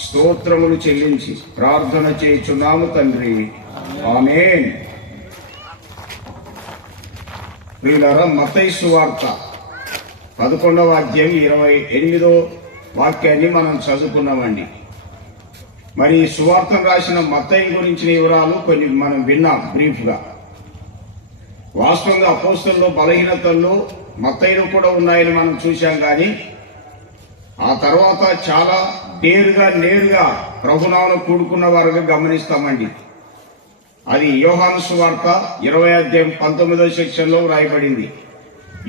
స్తోత్రములు చెల్లించి ప్రార్థన చేయుచున్నాము తండ్రి, ఆమేన్. ప్రియులారా, మత్తయి సువార్త 11వ అధ్యాయం 28వ వాక్యాన్ని మనం చదువుకున్నామండి. మరి సువార్తను రాసిన మత్తయి గురించిన వివరాలు కొన్ని మనం విన్నాం బ్రీఫ్ గా. వాస్తవంగా అపోస్తలులో బలహీనతల్లో మత్తయిలో కూడా ఉన్నాయని మనం చూశాం. కానీ ఆ తర్వాత చాలా నేరుగా ప్రభునామమున కూడుకున్న వారుగా గమనిస్తామండి. అది యోహాను సువార్త 20వ అధ్యాయం 19వ సెక్షన్ లో రాయబడింది.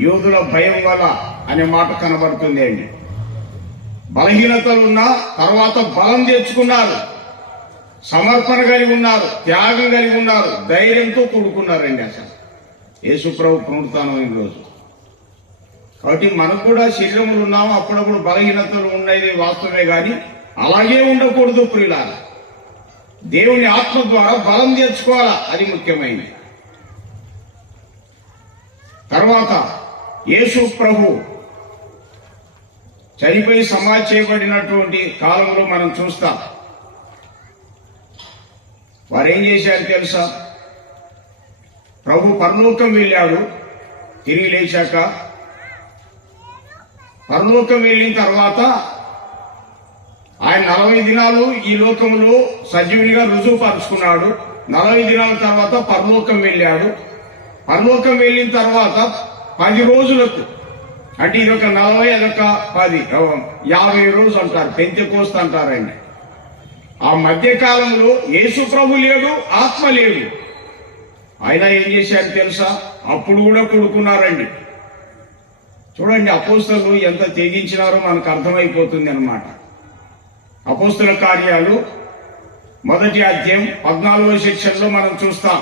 యూదుల భయం వల్ల అనే మాట కనబడుతుంది అండి. బలహీనతలున్నా తర్వాత బలం తెచ్చుకున్నారు, సమర్పణ కలిగి ఉన్నారు, త్యాగం కలిగి ఉన్నారు, ధైర్యంతో కూడుకున్నారండి. అసలు యేసుప్రభు పునరుత్థానం రోజు కాబట్టి మనకు కూడా శరీరములు ఉన్నాము, అప్పుడప్పుడు బలహీనతలు ఉన్నాయి, వాస్తవమే. కానీ అలాగే ఉండకూడదు ప్రియులారా. దేవుని ఆత్మ ద్వారా బలం తెచ్చుకోవాలా, అది ముఖ్యమైనది. తర్వాత యేసు ప్రభు చనిపోయి సమాధి చేయబడినటువంటి కాలంలో మనం చూస్తాం. వారేం చేశారు తెలుసా? ప్రభు పరలోకం వెళ్ళాడు. తిరిగి లేచాక పరలోకం వెళ్ళిన తర్వాత ఆయన 40 దినాలు ఈ లోకంలో సజీవునిగా రుజువుపరుచుకున్నాడు. 40 దినాల తర్వాత పరలోకం వెళ్ళాడు. పరలోకం వెళ్ళిన తర్వాత 10 రోజులకు, అంటే ఇదొక 40, అదొక 10, 50 రోజులు అంటారు, పెంతెకోస్తు అంటారండి. ఆ మధ్య కాలంలో యేసు ప్రభు లేడు, ఆత్మ లేడు. ఆయన ఏం చేశారు తెలుసా? అప్పుడు కూడా కూడుకున్నారండి. చూడండి, అపోస్తలులు ఎంత తెగించినారో మనకు అర్థమైపోతుంది అన్నమాట. అపోస్తల కార్యాలు 1వ అధ్యాయం 14వ సెక్షన్ లో మనం చూస్తాం.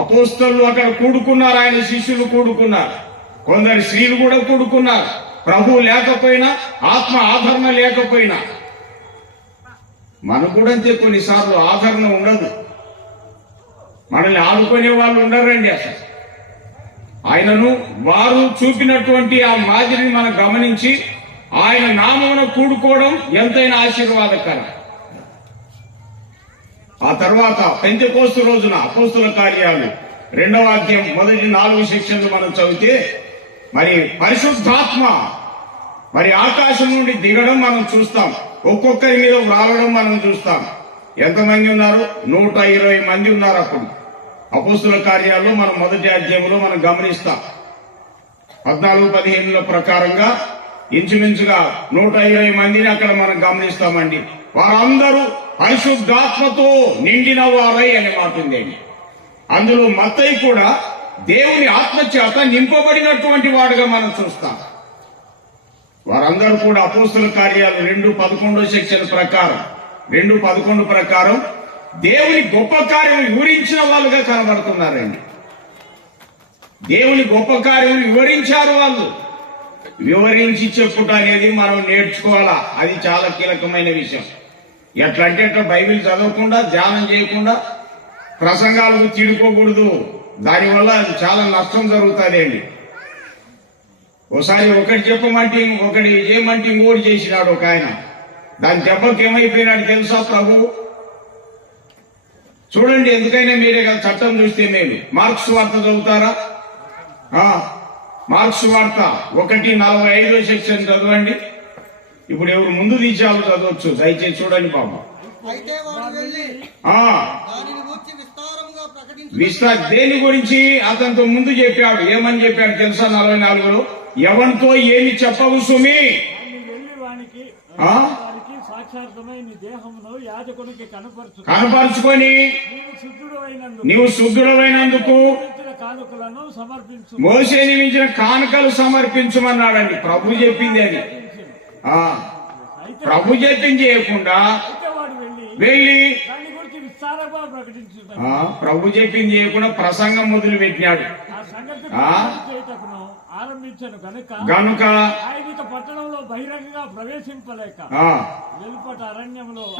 అపోస్తలులు అక్కడ కూడుకున్నారు, ఆయన శిష్యులు కూడుకున్నారు, కొందరు స్త్రీలు కూడా కూడుకున్నారు. ప్రభు లేకపోయినా, ఆత్మ ఆదరణ లేకపోయినా. మనకు కూడా అంతే, కొన్నిసార్లు ఆదరణ ఉండదు, మనల్ని ఆడుకునే వాళ్ళు ఉండరండి. అసలు ఆయనను వారు చూపినటువంటి ఆ మాదిరిని మనం గమనించి ఆయన నామమున కూడుకోవడం ఎంతైనా ఆశీర్వాదకరం. ఆ తర్వాత పెంతెకోస్తు రోజున అపోస్తల కార్యాలు 2వ అధ్యాయం 4 సెక్షన్లు మనం చదివితే మరి పరిశుద్ధాత్మ మరి ఆకాశం నుండి దిగడం మనం చూస్తాం, ఒక్కొక్కరి మీద రావడం మనం చూస్తాం. ఎంతమంది ఉన్నారు? 120 మంది ఉన్నారు. అప్పుడు అపోస్తల కార్యాల్లో మనం 1వ అధ్యాయంలో మనం గమనిస్తాం. 14-15 ప్రకారంగా ఇంచుమించుగా 120 మందిని అక్కడ మనం గమనిస్తామండి. వారందరూ పరిశుద్ధాత్మతో నిండిన వారై అనే మాట ఉందండి. అందులో మత్తయి కూడా దేవుని ఆత్మచేత నింపబడినటువంటి వాడుగా మనం చూస్తాం. వారందరూ కూడా అపోస్తల కార్యాలు 2:11 సెక్షన్ ప్రకారం, 2:11 ప్రకారం దేవుని గొప్ప కార్యం వివరించిన వాళ్ళుగా కనబడుతున్నారండి. దేవుని గొప్ప కార్యం వివరించారు వాళ్ళు. వివరించి చెప్పుట అనేది మనం నేర్చుకోవాలా, అది చాలా కీలకమైన విషయం. ఎట్లా అంటే అట్లా బైబిల్ చదవకుండా, ధ్యానం చేయకుండా ప్రసంగాలకు తిడుకోకూడదు. దానివల్ల చాలా నష్టం జరుగుతుంది అండి. ఒకసారి ఒకటి చెప్పమంటే ఒకటి చేయమంటే ఇంకోటి చేసినాడు ఒక ఆయన. దాని దెబ్బకి ఏమైపోయినాడు తెలుసా? ప్రభు చూడండి, ఎందుకైనా మీరే కదా చట్టం చూస్తే మేలు. మార్క్స్ వార్త చదువుతారా? మార్క్స్ వార్త 1:45 సెక్షన్ చదవండి. ఇప్పుడు ఎవరు ముందు తీసేవాళ్ళు చదవచ్చు, దయచేసి చూడండి బాబు. దేని గురించి అతనితో ముందు చెప్పాడు? ఏమని చెప్పాడు తెలుసా? 44లో ఎవరితో ఏమి చెప్పవు సుమి, కనపరుచుకొని నీవు శుద్ధుడమైనందుకు మోసే నియమించిన కానుకలు సమర్పించమన్నాడండి. ప్రభు చెప్పింది అది. ప్రభు చెప్పింది చేయకుండా వెళ్ళి ప్రభు చెప్పింది చేయకుండా ప్రసంగం మొదలు పెట్టినాడు. గనుక పట్టణంలో బహిరంగంగా ప్రవేశింపలేక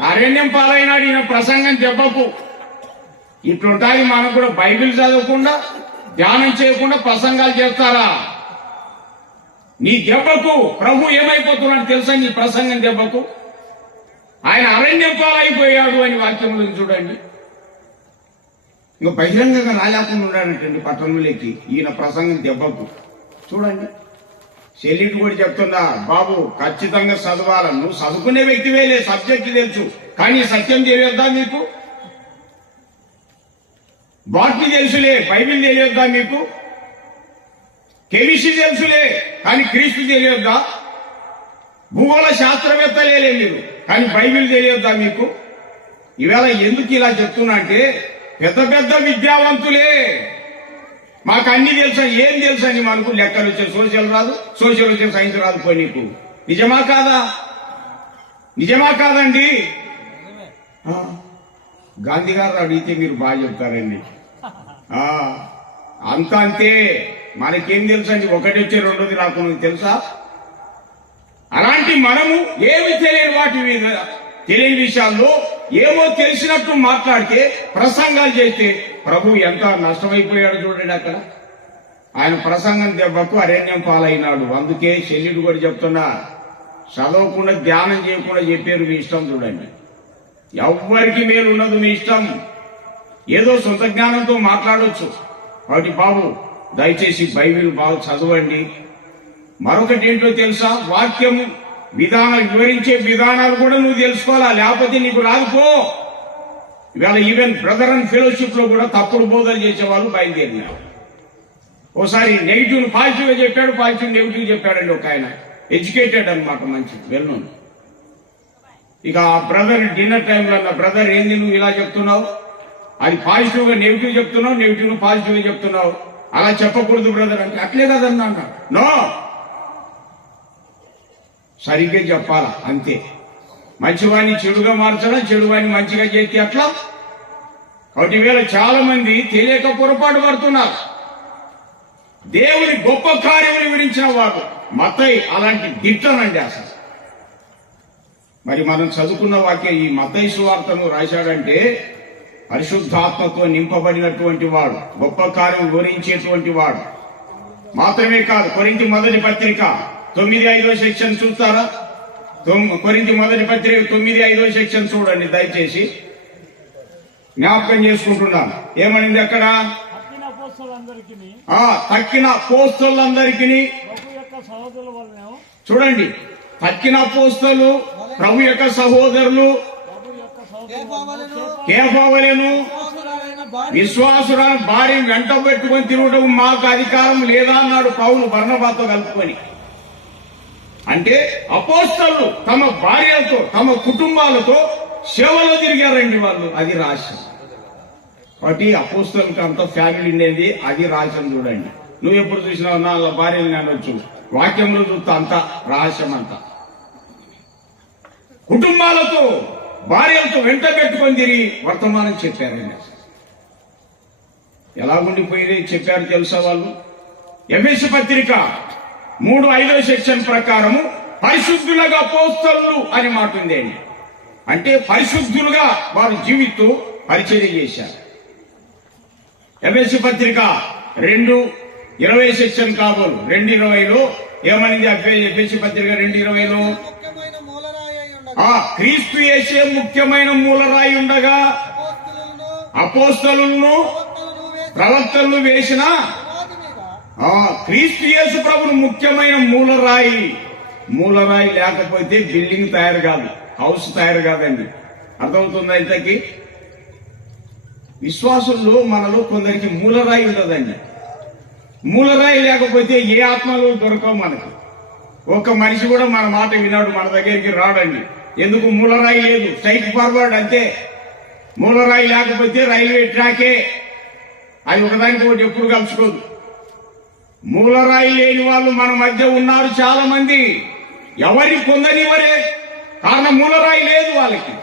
అరణ్యం పాలైనాడు. ఈయన ప్రసంగం చెప్పకు. ఇట్లుంటాయి. మనకు కూడా బైబిల్ చదవకుండా, ధ్యానం చేయకుండా ప్రసంగాలు చేస్తారా? నీ దెబ్బకు ప్రభు ఏమైపోతున్నాడు తెలుసా? నీ ప్రసంగం దెబ్బకు ఆయన అరణ్యం పాలైపోయాడు అని వాక్యంలో చూడండి. ఇంకా బహిరంగంగా రాలేకుండా ఉన్నాడంటండి పట్టణంలోకి ఈయన ప్రసంగం దెబ్బకు. చూడండి, చెల్లికి కూడా చెప్తున్నా, బాబు ఖచ్చితంగా చదవాల. నువ్వు చదువుకునే వ్యక్తివేలే, సబ్జెక్ట్ తెలుసు, కానీ సత్యం తెలియొద్దా మీకు? బాట్ని తెలుసులే, బైబిల్ తెలియొద్దా మీకు? కెమిస్ట్రీ తెలుసులే, కానీ క్రీస్తు తెలియొద్దా? భూగోళ శాస్త్రవేత్తలే మీరు, కానీ బైబిల్ తెలియొద్దా మీకు? ఇవాళ ఎందుకు ఇలా చెప్తున్నా అంటే, పెద్ద పెద్ద విద్యావంతులే మాకు అన్ని తెలుసా, ఏం తెలుసా అని మనకు లెక్కలు వచ్చే సోషల్ రాదు, సోషల్ వచ్చే సైన్స్ రాదు. పోయి నీకు నిజమా కాదా? నిజమా కాదండి? గాంధీ గారు అడిగితే మీరు బాగా చెప్తారండి. అంత అంతే, మనకేం తెలుసా అండి? ఒకటి వచ్చే రెండోది రాకుండా తెలుసా? అలాంటి మనము ఏమి తెలియని వాటి మీద తెలియని విషయాల్లో ఏమో తెలిసినట్టు మాట్లాడితే ప్రసంగాలు చేస్తే ప్రభు ఎంత నష్టమైపోయాడు చూడండి. అక్కడ ఆయన ప్రసంగం దెబ్బకు అరణ్యం పాలైనాడు. అందుకే శల్యుడు కూడా చెప్తున్నా, చదవకుండా ధ్యానం చేయకుండా చెప్పారు మీ ఇష్టం. చూడండి, ఎవ్వరికి మేలు ఉండదు, మీ ఇష్టం. ఏదో సొంత జ్ఞానంతో మాట్లాడవచ్చు. కాబట్టి బాబు దయచేసి బైబిల్ బాగా చదవండి. మరొకటి ఏంటో తెలుసా? వాక్యము విధానాలు వివరించే విధానాలు కూడా నువ్వు తెలుసుకోవాలా, లేకపోతే నీకు రాదుకో. ఇవాళ ఈవెన్ బ్రదర్ అండ్ ఫెలోషిప్ లో కూడా తప్పుడు బోధలు చేసేవాళ్ళు బయలుదేరినారు. ఓసారి నెగిటివ్ పాజిటివ్ గా చెప్పాడు, పాజిటివ్ నెగిటివ్ చెప్పాడండి ఒక ఆయన, ఎడ్యుకేటెడ్ అనమాట, మంచి వెల్నోన్. ఇక ఆ బ్రదర్ డిన్నర్ టైంలో అన్న, బ్రదర్ ఏంది నువ్వు ఇలా చెప్తున్నావు? అది పాజిటివ్ గా నెగిటివ్ చెప్తున్నావు, నెగిటివ్ పాజిటివ్ గా చెప్తున్నావు, అలా చెప్పకూడదు బ్రదర్ అంటే. అట్లే కదన్నా అన్నాడు. నో, సరిగ్గా చెప్పాలా, అంతే. మంచివాడిని చెడుగా మార్చడం, చెడువాడిని మంచిగా చేస్తే అట్లా. కాబట్టి వేళ చాలా మంది తెలియక పొరపాటు పడుతున్నారు. దేవుని గొప్ప కార్యములు వివరించిన వాడు మత్తయి అలాంటి దిట్టనండి అసలు. మరి మనం చదువుకున్న వాక్యం ఈ మత్తయి సువార్తను రాశాడంటే పరిశుద్ధాత్మతో నింపబడినటువంటి వాడు, గొప్ప కార్యం వివరించేటువంటి వాడు మాత్రమే కాదు. కొరింథీ మొదటి పత్రిక 9:5 సెక్షన్ చూస్తారా? కొరింథీ మొదటి పత్రిక 9:5 సెక్షన్ చూడండి దయచేసి. జ్ఞాపకం చేసుకుంటున్నాను. ఏమనింది అక్కడ? తక్కిన అపోస్తలులందరికీ చూడండి, తక్కిన అపోస్తలు ప్రభు యొక్క సహోదరులు కేఫావలెను విశ్వాసురాలు భార్య వెంట పెట్టుకొని తిరగడం మాకు అధికారం లేదా అన్నాడు పౌలు బర్నబాతో కలుపుకొని. అంటే అపోస్తలు తమ భార్యలతో తమ కుటుంబాలతో సేవలో తిరిగారండి వాళ్ళు. అది రహస్యం. కాబట్టి అపోస్తలకు అంత ఫ్యామిలీ ఉండేది, అది రహస్యం. చూడండి, నువ్వు ఎప్పుడు చూసినావు నా భార్యలు అనొచ్చు, వాక్యంలో చూస్తా అంత రహస్యం. అంతా కుటుంబాలతో భార్యలతో వెంట పెట్టుకొని తిరిగి వర్తమానం చెప్పారండి. ఎలా ఉండిపోయింది చెప్పారు తెలుసా వాళ్ళు? ఎఫెసు పత్రిక 3:5 సెక్షన్ ప్రకారము పరిశుద్ధులుగా అపోస్తలులు అని మాట ఉంది. అంటే పరిశుద్ధులుగా వారు జీవిస్తూ పరిచర్య చేశారు. ఎఫెసు పత్రిక 2:20 సెక్షన్ కాబోలు 2:20లో ఏమనింది? ఎఫెసు పత్రిక 2:20లో క్రీస్తు యేసే ముఖ్యమైన మూలరాయి ఉండగా అపోస్తలులను ప్రవక్తలను వేసిన క్రీస్తు యేసు ప్రభును ముఖ్యమైన మూలరాయి. మూలరాయి లేకపోతే బిల్డింగ్ తయారు కాదు, హౌస్ తయారు కాదండి. అర్థమవుతుందా? ఇంతకీ విశ్వాసుల్లో మనలో కొందరికి మూలరాయి ఉండదండి. మూలరాయి లేకపోతే ఏ ఆత్మలు దొరకవు మనకు. ఒక్క మనిషి కూడా మన మాట వినాడు, మన దగ్గరికి రాడండి. ఎందుకు? మూలరాయి లేదు. స్ట్రైట్ ఫార్వర్డ్ అంతే. మూలరాయి లేకపోతే రైల్వే ట్రాకే, అది ఒకదానికి ఒకటి ఎప్పుడు కలుసుకోదు. మూలరాయి లేని వాళ్ళు మన మధ్య ఉన్నారు చాలా మంది. ఎవరి పొందనివరే, కారణం మూలరాయి లేదు వాళ్ళకి.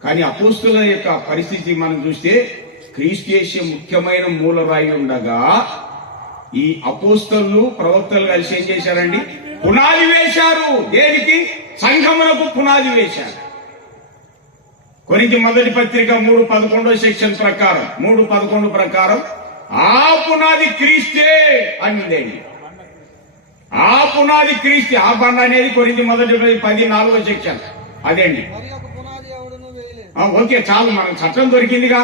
కానీ అపోస్తుల యొక్క పరిస్థితి మనం చూస్తే క్రీస్తు యేసే ముఖ్యమైన మూలరాయి ఉండగా ఈ అపోస్తలు ప్రవక్తలు కలిసి ఏం చేశారండి? పునాది వేశారు. దేనికి? సంఘమునకు పునాది వేశారు. కొరింథీ మొదటి పత్రిక 3:11 సెక్షన్ ప్రకారం 3:11 ప్రకారం ఆ పునాది క్రీస్తే అనిందండి. ఆ పునాది క్రీస్తే. ఆ బండ అనేది కొరింథీ మొదటి 10:4 సెక్షన్. అదే అండి. మరి ఒక పునాది ఎవడును వేయలేదు. ఓకే, చాలు, మనకు చట్టం దొరికిందిగా.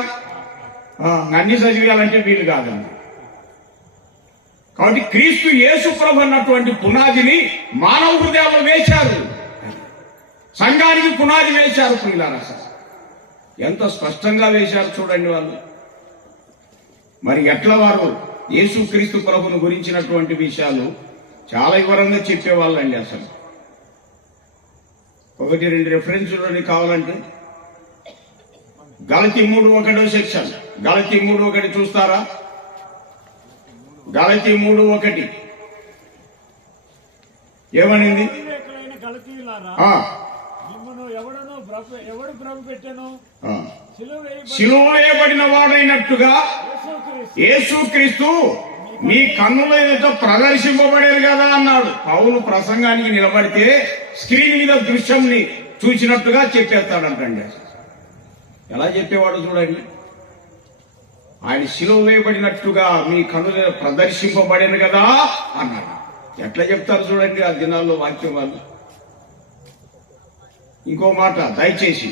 అన్ని చదివేయాలంటే వీలు కాదండి. కాబట్టి క్రీస్తు యేసు ప్రభు అన్నటువంటి పునాదిని మానవ హృదయాల్లో వేశారు, సంఘానికి పునాది వేశారు. ప్రియులారా, ఎంత స్పష్టంగా వేశారు చూడండి వాళ్ళు. మరి ఎట్లా వారు యేసు క్రీస్తు ప్రభును గురించినటువంటి విషయాలు చాలా వివరంగా చెప్పేవాళ్ళండి. అసలు 1-2 రెఫరెన్స్లు కావాలంటే గలతీ 3:1 సెక్షన్, గలతీ 3:1 చూస్తారా? గలతీ 3:1 ఏమనింది? సిలువ వేయబడిన వాడైనట్టుగా యేసుక్రీస్తు మీ కన్నుల ఎదుట ప్రదర్శింపబడేది కదా అన్నాడు. పౌలు ప్రసంగానికి నిలబడితే స్క్రీన్ మీద దృశ్యంని చూసినట్టుగా చెప్పేస్తాడంటండి. ఎలా చెప్పేవాడు చూడండి. ఆయన సిలువ వేయబడినట్టుగా మీ కన్నుల ప్రదర్శింపబడేది కదా అన్నాడు. ఎట్లా చెప్తారు చూడండి ఆ దినాల్లో వాక్యం వాళ్ళు. ఇంకో మాట దయచేసి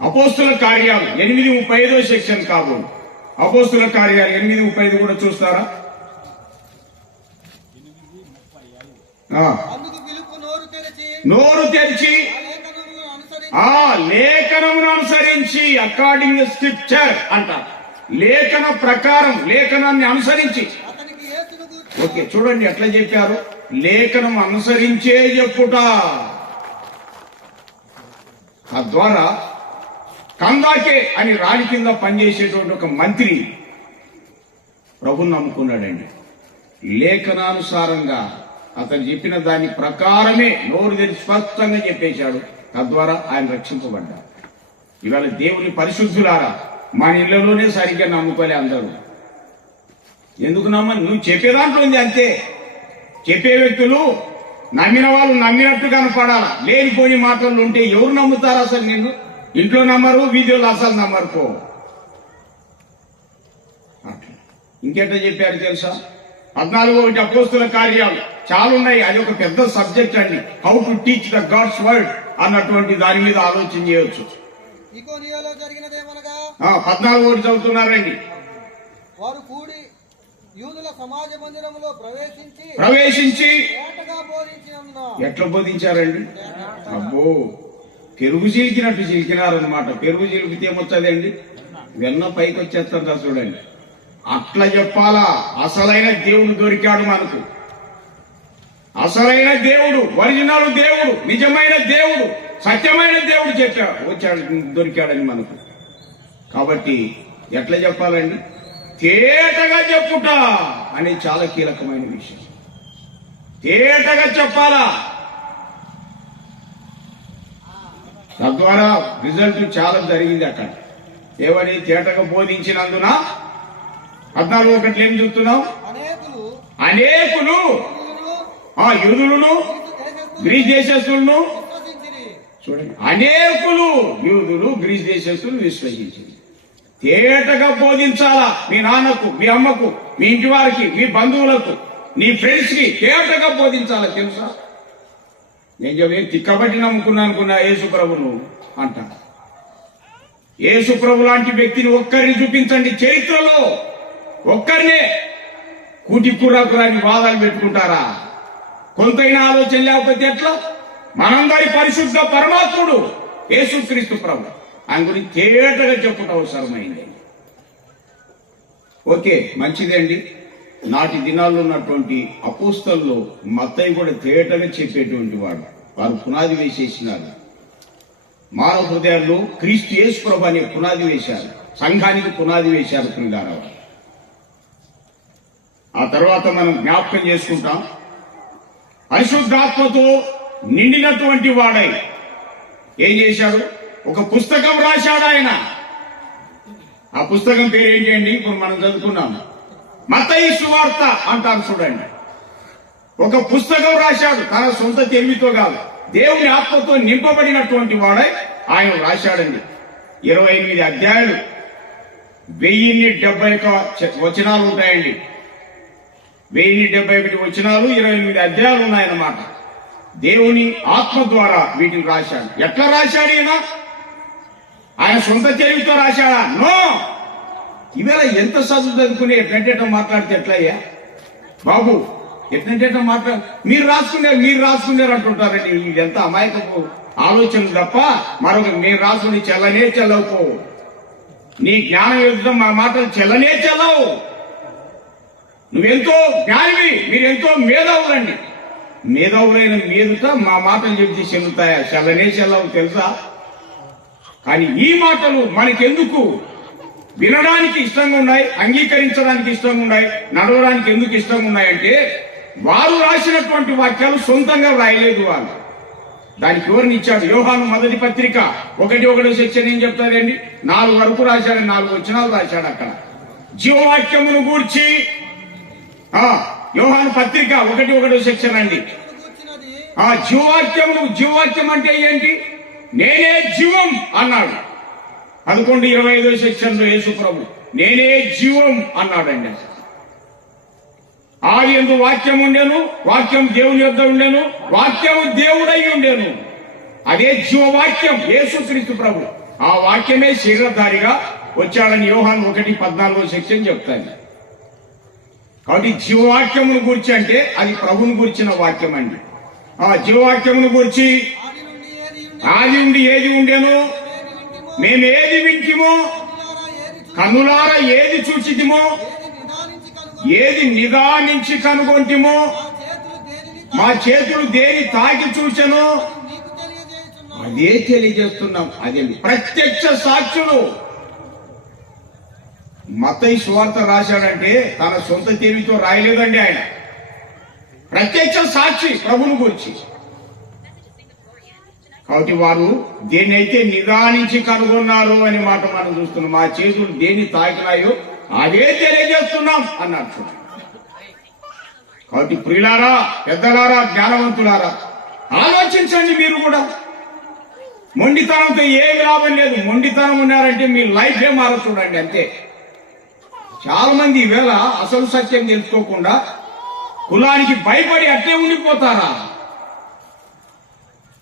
అపోస్తుల కార్యాలు 8:35 సెక్షన్ కాబోలు. అపోస్తుల కార్యాలు 8:35 కూడా చూస్తారా? నోరు తెరిచి ఆ లేఖనమును అనుసరించి, అకార్డింగ్ ద స్క్రిప్చర్ అంటారు. లేఖన ప్రకారం, లేఖనాన్ని అనుసరించి. ఓకే, చూడండి ఎట్లా చెప్పారు. లేఖనం అనుసరించే చెప్పుట. తద్వారా కందాకే అని రాణి కింద పనిచేసేటువంటి ఒక మంత్రి ప్రభుని నమ్ముకున్నాడండి. లేఖనానుసారంగా అతను చెప్పిన దాని ప్రకారమే నోరు తెరిచి స్పష్టంగా చెప్పేశాడు. తద్వారా ఆయన రక్షింపబడ్డారు. ఇవాళ దేవుని పరిశుద్ధులారా, మన ఇళ్లలోనే సరిగ్గా నమ్ముకోలే అందరూ. ఎందుకు నమ్మని? నువ్వు చెప్పే దాంట్లో ఉంది అంతే. చెప్పే వ్యక్తులు నమ్మిన వాళ్ళు నమ్మినట్టు కనపడాలా. లేనిపోని మాటలు ఉంటే ఎవరు నమ్ముతారు అసలు? నిన్ను ఇంట్లో నమ్మరు, వీధిలో అసలు నమ్మరు. పో ఇంకెట్లా చెప్పారు తెలుసా? 14 అపోస్తుల కార్యాలు చాలా ఉన్నాయి. అది ఒక పెద్ద సబ్జెక్ట్ అండి. How to teach the God's word అన్నటువంటి దాని మీద ఆలోచన చేయవచ్చు. 14 చదువుతున్నారండి. వారు కూడి యూదుల సమాజ మందిరంలో ప్రవేశించి ఎట్లా బోధించారండి? అబ్బో, పెరుగు చిలికినట్టు చిలికినారనమాట. పెరుగు చిలికితే ఏమొచ్చదండి? వెన్న పైకి వచ్చేస్తారా చూడండి. అట్లా చెప్పాలా? అసలైన దేవుడు దొరికాడు మనకు. అసలైన దేవుడు, ఒరిజినల్ దేవుడు, నిజమైన దేవుడు, సత్యమైన దేవుడు వచ్చాడు, దొరికాడని మనకు. కాబట్టి ఎట్లా చెప్పాలండి? తేటగా చెప్పుట అనేది చాలా కీలకమైన విషయం. తేటగా చెప్పాలా. తద్వారా రిజల్ట్ చాలా జరిగింది అక్కడ. ఏమని? తేటగా బోధించినందున 14:1 ఏం చూస్తున్నాం? అనేకులు యూదులను గ్రీస్ దేశస్తులను చూడండి. అనేకులు యూదులు గ్రీస్ దేశస్తులు విశ్వసించింది. తేటగా బోధించాలా. మీ నాన్నకు, మీ అమ్మకు, మీ ఇంటి వారికి, మీ బంధువులకు, నీ ఫ్రెండ్స్ కి తేటగా బోధించాలా. తెలుసా? నేను చెప్పే తిక్కబట్టి నమ్ముకున్నా యేసుప్రభును అంట. యేసుప్రభు లాంటి వ్యక్తిని ఒక్కరిని చూపించండి చరిత్రలో. ఒక్కరినే కూటి కుర్రాకురాని వాదాలు పెట్టుకుంటారా? కొంతైనా ఆలోచన లేకపోతే ఎట్లా? మనందరి పరిశుద్ధ పరమాత్ముడు యేసుక్రీస్తు ప్రభు. ఆయన గురించి తేటగా చెప్పుట అవసరమైంది. ఓకే, మంచిదండి. నాటి దినాల్లో ఉన్నటువంటి అపోస్తల్లో మత్తయి కూడా తేటగా చెప్పేటువంటి వాడు. వారు పునాది వేసేసినారు. మానవ హృదయాల్లో క్రీస్తు యేసు ప్రభు అనే పునాది వేశారు. సంఘానికి పునాది వేశారు. పిల్లలు, ఆ తర్వాత మనం జ్ఞాపకం చేసుకుంటాం. పరిశుద్ధాత్మతో నిండినటువంటి వాడై ఏం చేశాడు? ఒక పుస్తకం రాశాడు ఆయన. ఆ పుస్తకం పేరు ఏంటండి? ఇప్పుడు మనం చదువుకున్నాం, మత్తయి సువార్త అంటారు చూడండి. ఒక పుస్తకం రాశాడు. తన సొంత తెలివితో కాదు, దేవుని ఆత్మతో నింపబడినటువంటి వాడై ఆయన రాశాడండి. 28 అధ్యాయాలు, 1071 వచనాలు ఉంటాయండి. 1071 వచనాలు, 28 అధ్యాయాలు ఉన్నాయన్నమాట. దేవుని ఆత్మ ద్వారా వీటిని రాశాడు. ఎట్లా రాశాడు ఈయన? ఆయన సొంత తెలివితో రాశాడా? నో. ఇవేళ ఎంత చదువుకుని ఎట్లంటే మాట్లాడితే ఎట్లయ్యా బాబు? ఎట్లంటే మీరు రాసుకున్నారు అంటుంటారండి. ఇదంతా అమాయకపు ఆలోచనలు తప్ప మరొక మీరు రాసుకుని చెల్లనే చెల్లవుకో. నీ జ్ఞానం ఎదుట మా మాటలు చెల్లనే చెల్లవు. నువ్వెంతో జ్ఞానివి, మీరెంతో మేధావులండి. మేధావులైన మీదుట మా మాటలు చెబితే చెల్లుతాయా? చెల్లనే చెల్లవు తెలుసా? కానీ ఈ మాటలు మనకెందుకు వినడానికి ఇష్టంగా ఉన్నాయి, అంగీకరించడానికి ఇష్టంగా ఉన్నాయి, నడవడానికి ఎందుకు ఇష్టంగా ఉన్నాయంటే వారు రాసినటువంటి వాక్యాలు సొంతంగా రాయలేదు. వాళ్ళు దానికి ఎవరిని ఇచ్చాడు? యోహాను మొదటి పత్రిక 1:1 సెక్షన్ ఏం చెప్తారండి? 4 వరకు రాశాడు, 4 వచనాలు రాశాడు అక్కడ. జీవవాక్యమును గూర్చి యోహాను పత్రిక 1:1 సెక్షన్ అండి. జీవవాక్యం అంటే ఏంటి? నేనే జీవం అన్నాడు. 11:25 సెక్షన్ లో యేసు ప్రభు నేనే జీవం అన్నాడండి. ఆదియందు వాక్యం ఉండెను, వాక్యం దేవుని యొద్ద ఉండెను, వాక్యము దేవుడై ఉండెను. అదే జీవవాక్యం యేసుక్రీస్తు ప్రభు. ఆ వాక్యమే శరీరధారిగా వచ్చాడని యోహాను 1:14 సెక్షన్ చెప్తాను. కాబట్టి జీవవాక్యమును గురించి అంటే అది ప్రభుని గురించిన వాక్యం అండి. ఆ జీవవాక్యమును గురించి ఆది నుండి ఏది ఉండెను, మేము ఏది వింటిమో, కన్నులారా ఏది చూచితిమో, ఏది నిదానించి కనుగొంటిమో, మా చేతులు దేని తాకి చూచెనో అదే తెలియజేస్తున్నాం. అదే ప్రత్యక్ష సాక్షులు. మత్తయి సువార్త రాశాడంటే తన సొంత తెలివితో రాయలేదండి. ఆయన ప్రత్యక్ష సాక్షి ప్రభుని గురించి. కాబట్టి వారు దేన్నైతే నిదానించి కనుగొన్నారు అనే మాట మనం చూస్తున్నాం. మా చేతులు దేన్ని తాకినాయో అదే తెలియజేస్తున్నాం అన్నట్టు. కాబట్టి ప్రియులారా, పెద్దలారా, జ్ఞానవంతులారా ఆలోచించండి. మీరు కూడా మొండితనంతో ఏమి లాభం లేదు. మొండితనం ఉన్నారంటే మీ లైఫే మార చూడండి అంతే. చాలా మంది ఈవేళ అసలు సత్యం తెలుసుకోకుండా కులానికి భయపడి అట్టే ఉండిపోతారా?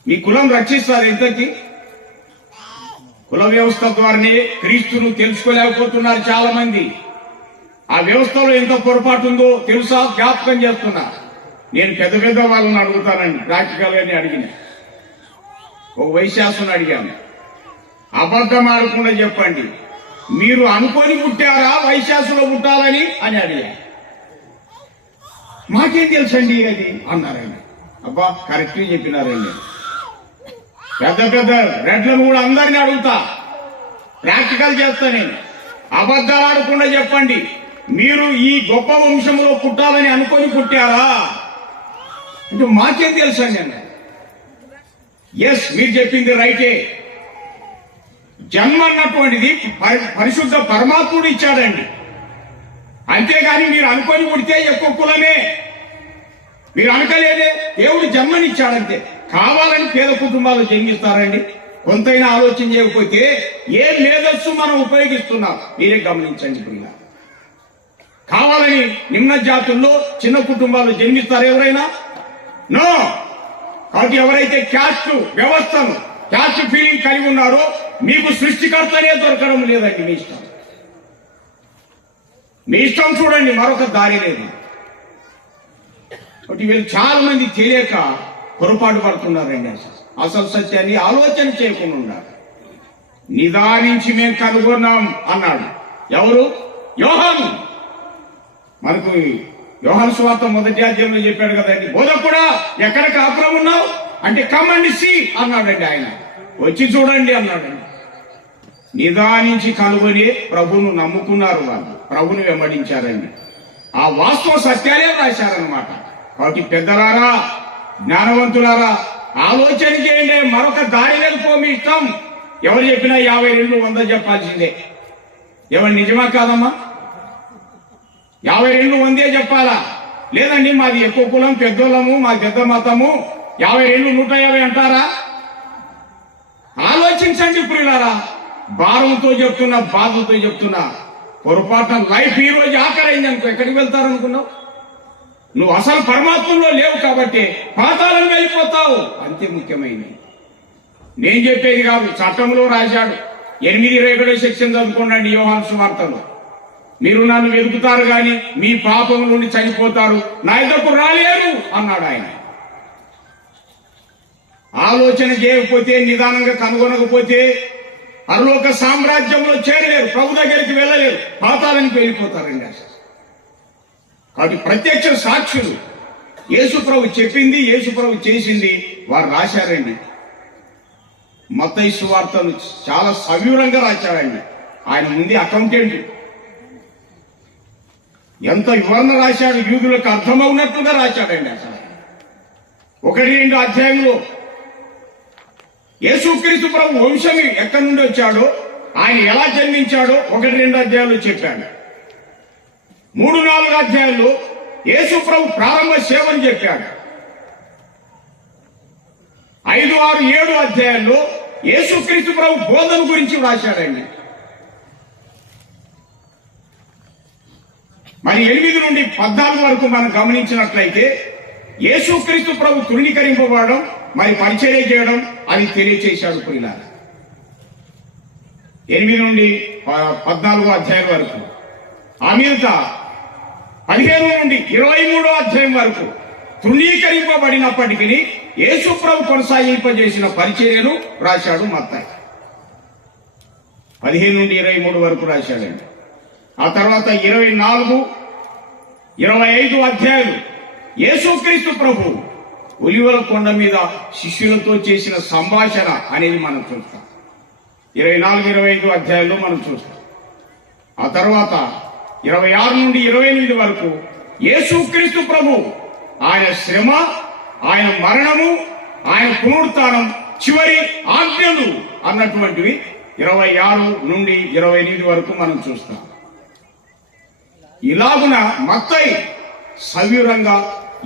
మీ కులం రక్షిస్తారు ఇంతకీ? కుల వ్యవస్థ ద్వారానే క్రీస్తును తెలుసుకోలేకపోతున్నారు చాలా మంది. ఆ వ్యవస్థలో ఎంత పొరపాటు ఉందో తెలుసా? జ్ఞాపకం చేస్తున్నా. నేను పెద్ద పెద్ద వాళ్ళని అడుగుతానండి, ప్రాక్టికల్ గానే అడిగిన. ఒక వైశ్యాసుని అడిగాను, అబద్ధం ఆడకుండా చెప్పండి, మీరు అనుకొని పుట్టారా వైశ్యాసులో పుట్టాలని అని అడిగా. మాకేం తెలుసండి అది అన్నారండి. అబ్బా కరెక్ట్ చెప్పినారండి. పెద్ద పెద్ద రెడ్లను కూడా అందరినీ అడుగుతా, ప్రాక్టికల్ చేస్తా నేను. అబద్ధాలు ఆడకుండా చెప్పండి, మీరు ఈ గొప్ప వంశంలో పుట్టాలని అనుకొని పుట్టారా అంటే మాకేం తెలుసండి అన్నారు. ఎస్, మీరు చెప్పింది రైటే. జన్మ అన్నటువంటిది పరిశుద్ధ పరమాత్ముడు ఇచ్చాడండి. అంతేగాని మీరు అనుకొని పుడితే ఎక్కువ కులమే. మీరు అనుకోలేదే, దేవుడు జన్మనిచ్చాడంతే. కావాలని పేద కుటుంబాలు జన్మిస్తారండి? కొంతైనా ఆలోచన చేయకపోతే ఏ మేధస్సు మనం ఉపయోగిస్తున్నాం మీరే గమనించండి. ప్రియుల, కావాలని నిమ్న జాతుల్లో చిన్న కుటుంబాలు జన్మిస్తారు ఎవరైనా? నో. కాబట్టి ఎవరైతే క్యాస్ట్ వ్యవస్థను, క్యాస్ట్ ఫీలింగ్ కలిగి ఉన్నారో మీకు సృష్టికర్తనే దొరకడం లేదండి. మీ ఇష్టం చూడండి, మరొక దారి లేదు. కాబట్టి వీళ్ళు చాలా మంది తెలియక పొరపాటు పడుతున్నారండి. అసలు సత్యాన్ని ఆలోచన చేయకుండా ఉన్నారు. నిదానించి మేము కనుగొన్నాం అన్నాడు. ఎవరు? యోహాను. మనకు యోహాను సువార్త 1వ అధ్యాయంలో చెప్పాడు కదండి, బోధకుడా ఎక్కడ కాపురం ఉన్నావు అంటే కమ్మండి సి అన్నాడండి. ఆయన వచ్చి చూడండి అన్నాడండి. నిదానించి కనుగొని ప్రభువును నమ్ముకున్నారు. వాళ్ళు ప్రభువును వెంబడించారండి. ఆ వాస్తవ సత్యాలే రాశారనమాట. కాబట్టి పెద్దలారా, జ్ఞానవంతులారా ఆలోచన చేయండి. మరొక దారి వెళ్ళిపో, మీ ఇష్టం. ఎవరు చెప్పినా 50 రెట్లు 100 చెప్పాల్సిందే. ఎవరు నిజమా కాదమ్మా? 50 రెట్లు 100 చెప్పాలా? లేదండి మాది ఎక్కువ కులం, పెద్దోళ్ళము, మా పెద్ద మతము, 50 రెట్లు 150 అంటారా? ఆలోచించండి ప్రియులారా. భారంతో చెప్తున్నా, బాధతో చెప్తున్నా. పొరపాటున లైఫ్ ఈ రోజు ఆఖరైంది అనుకో, ఎక్కడికి వెళ్తారనుకున్నావు? నువ్వు అసలు పరమాత్మలో లేవు కాబట్టి పాతాళం వెళ్ళిపోతావు. అంతే ముఖ్యమైనది. నేను చెప్పేది కాదు, చట్టంలో రాశాడు. 8:27 సెక్షన్ చదువుకోండి యోహాను సువార్తలో. మీరు నన్ను వెతుకుతారు గాని మీ పాపం నుండి చనిపోతారు, నా ఎదుకు రాలేరు అన్నాడు ఆయన. ఆలోచన చేయకపోతే, నిదానంగా కనుగొనకపోతే పరలోక సామ్రాజ్యంలో చేరలేరు, ప్రభు దగ్గరికి వెళ్ళలేరు, పాతాళానికి వెళ్ళిపోతారండి అసలు. కాబట్టి ప్రత్యక్ష సాక్షులు యేసు ప్రభు చెప్పింది, యేసు ప్రభు చేసింది వారు రాశారండి. మత్తయి సువార్తను చాలా సవివరంగా రాశాడండి. ఆయన ముందే అకౌంటెంట్. ఎంత వివరణ రాశాడు, యూదులకు అర్థమవునట్లుగా రాశాడండి అసలు. 1-2 అధ్యాయంలో యేసుక్రీస్తు ప్రభు వంశం ఎక్కడి నుండి వచ్చాడో, ఆయన ఎలా జన్మించాడో 1-2 అధ్యాయాలు చెప్పాడు. 3-4 అధ్యాయాల్లో యేసు ప్రభు ప్రారంభ సేవని చెప్పాడు. 5, 6, 7 అధ్యాయాల్లో యేసుక్రీస్తు ప్రభు బోధన గురించి రాశాడండి. మరి 8 నుండి 14 వరకు మనం గమనించినట్లయితే యేసుక్రీస్తు ప్రభు తృణీకరింపబడడం, మరి పరిచర్య చేయడం అది తెలియచేశాడు. ప్రియులారా, 8 నుండి 14 అధ్యాయం వరకు, ఆ మీదట 15 నుండి 23 అధ్యాయం వరకు తృణీకరింపబడినప్పటికీ యేసు ప్రభు కొనసాగింపజేసిన పరిచర్యను రాశాడు మత్తయి. 15 నుండి 23 వరకు రాశాడండి. ఆ తర్వాత 24, 25 అధ్యాయులు యేసుక్రీస్తు ప్రభు ఒలివల కొండ మీద శిష్యులతో చేసిన సంభాషణ అనేది మనం చూస్తాం. 24, 25 అధ్యాయుల్లో మనం చూస్తాం. ఆ తర్వాత 26 నుండి 28 వరకు యేసుక్రీస్తు ప్రభు ఆయన శ్రమ, ఆయన మరణము, ఆయన పునరుత్థానం, చివరి ఆజ్ఞలు అన్నటువంటివి 26 నుండి 28 వరకు మనం చూస్తాం. ఇలాగున మత్తయి సవివరంగా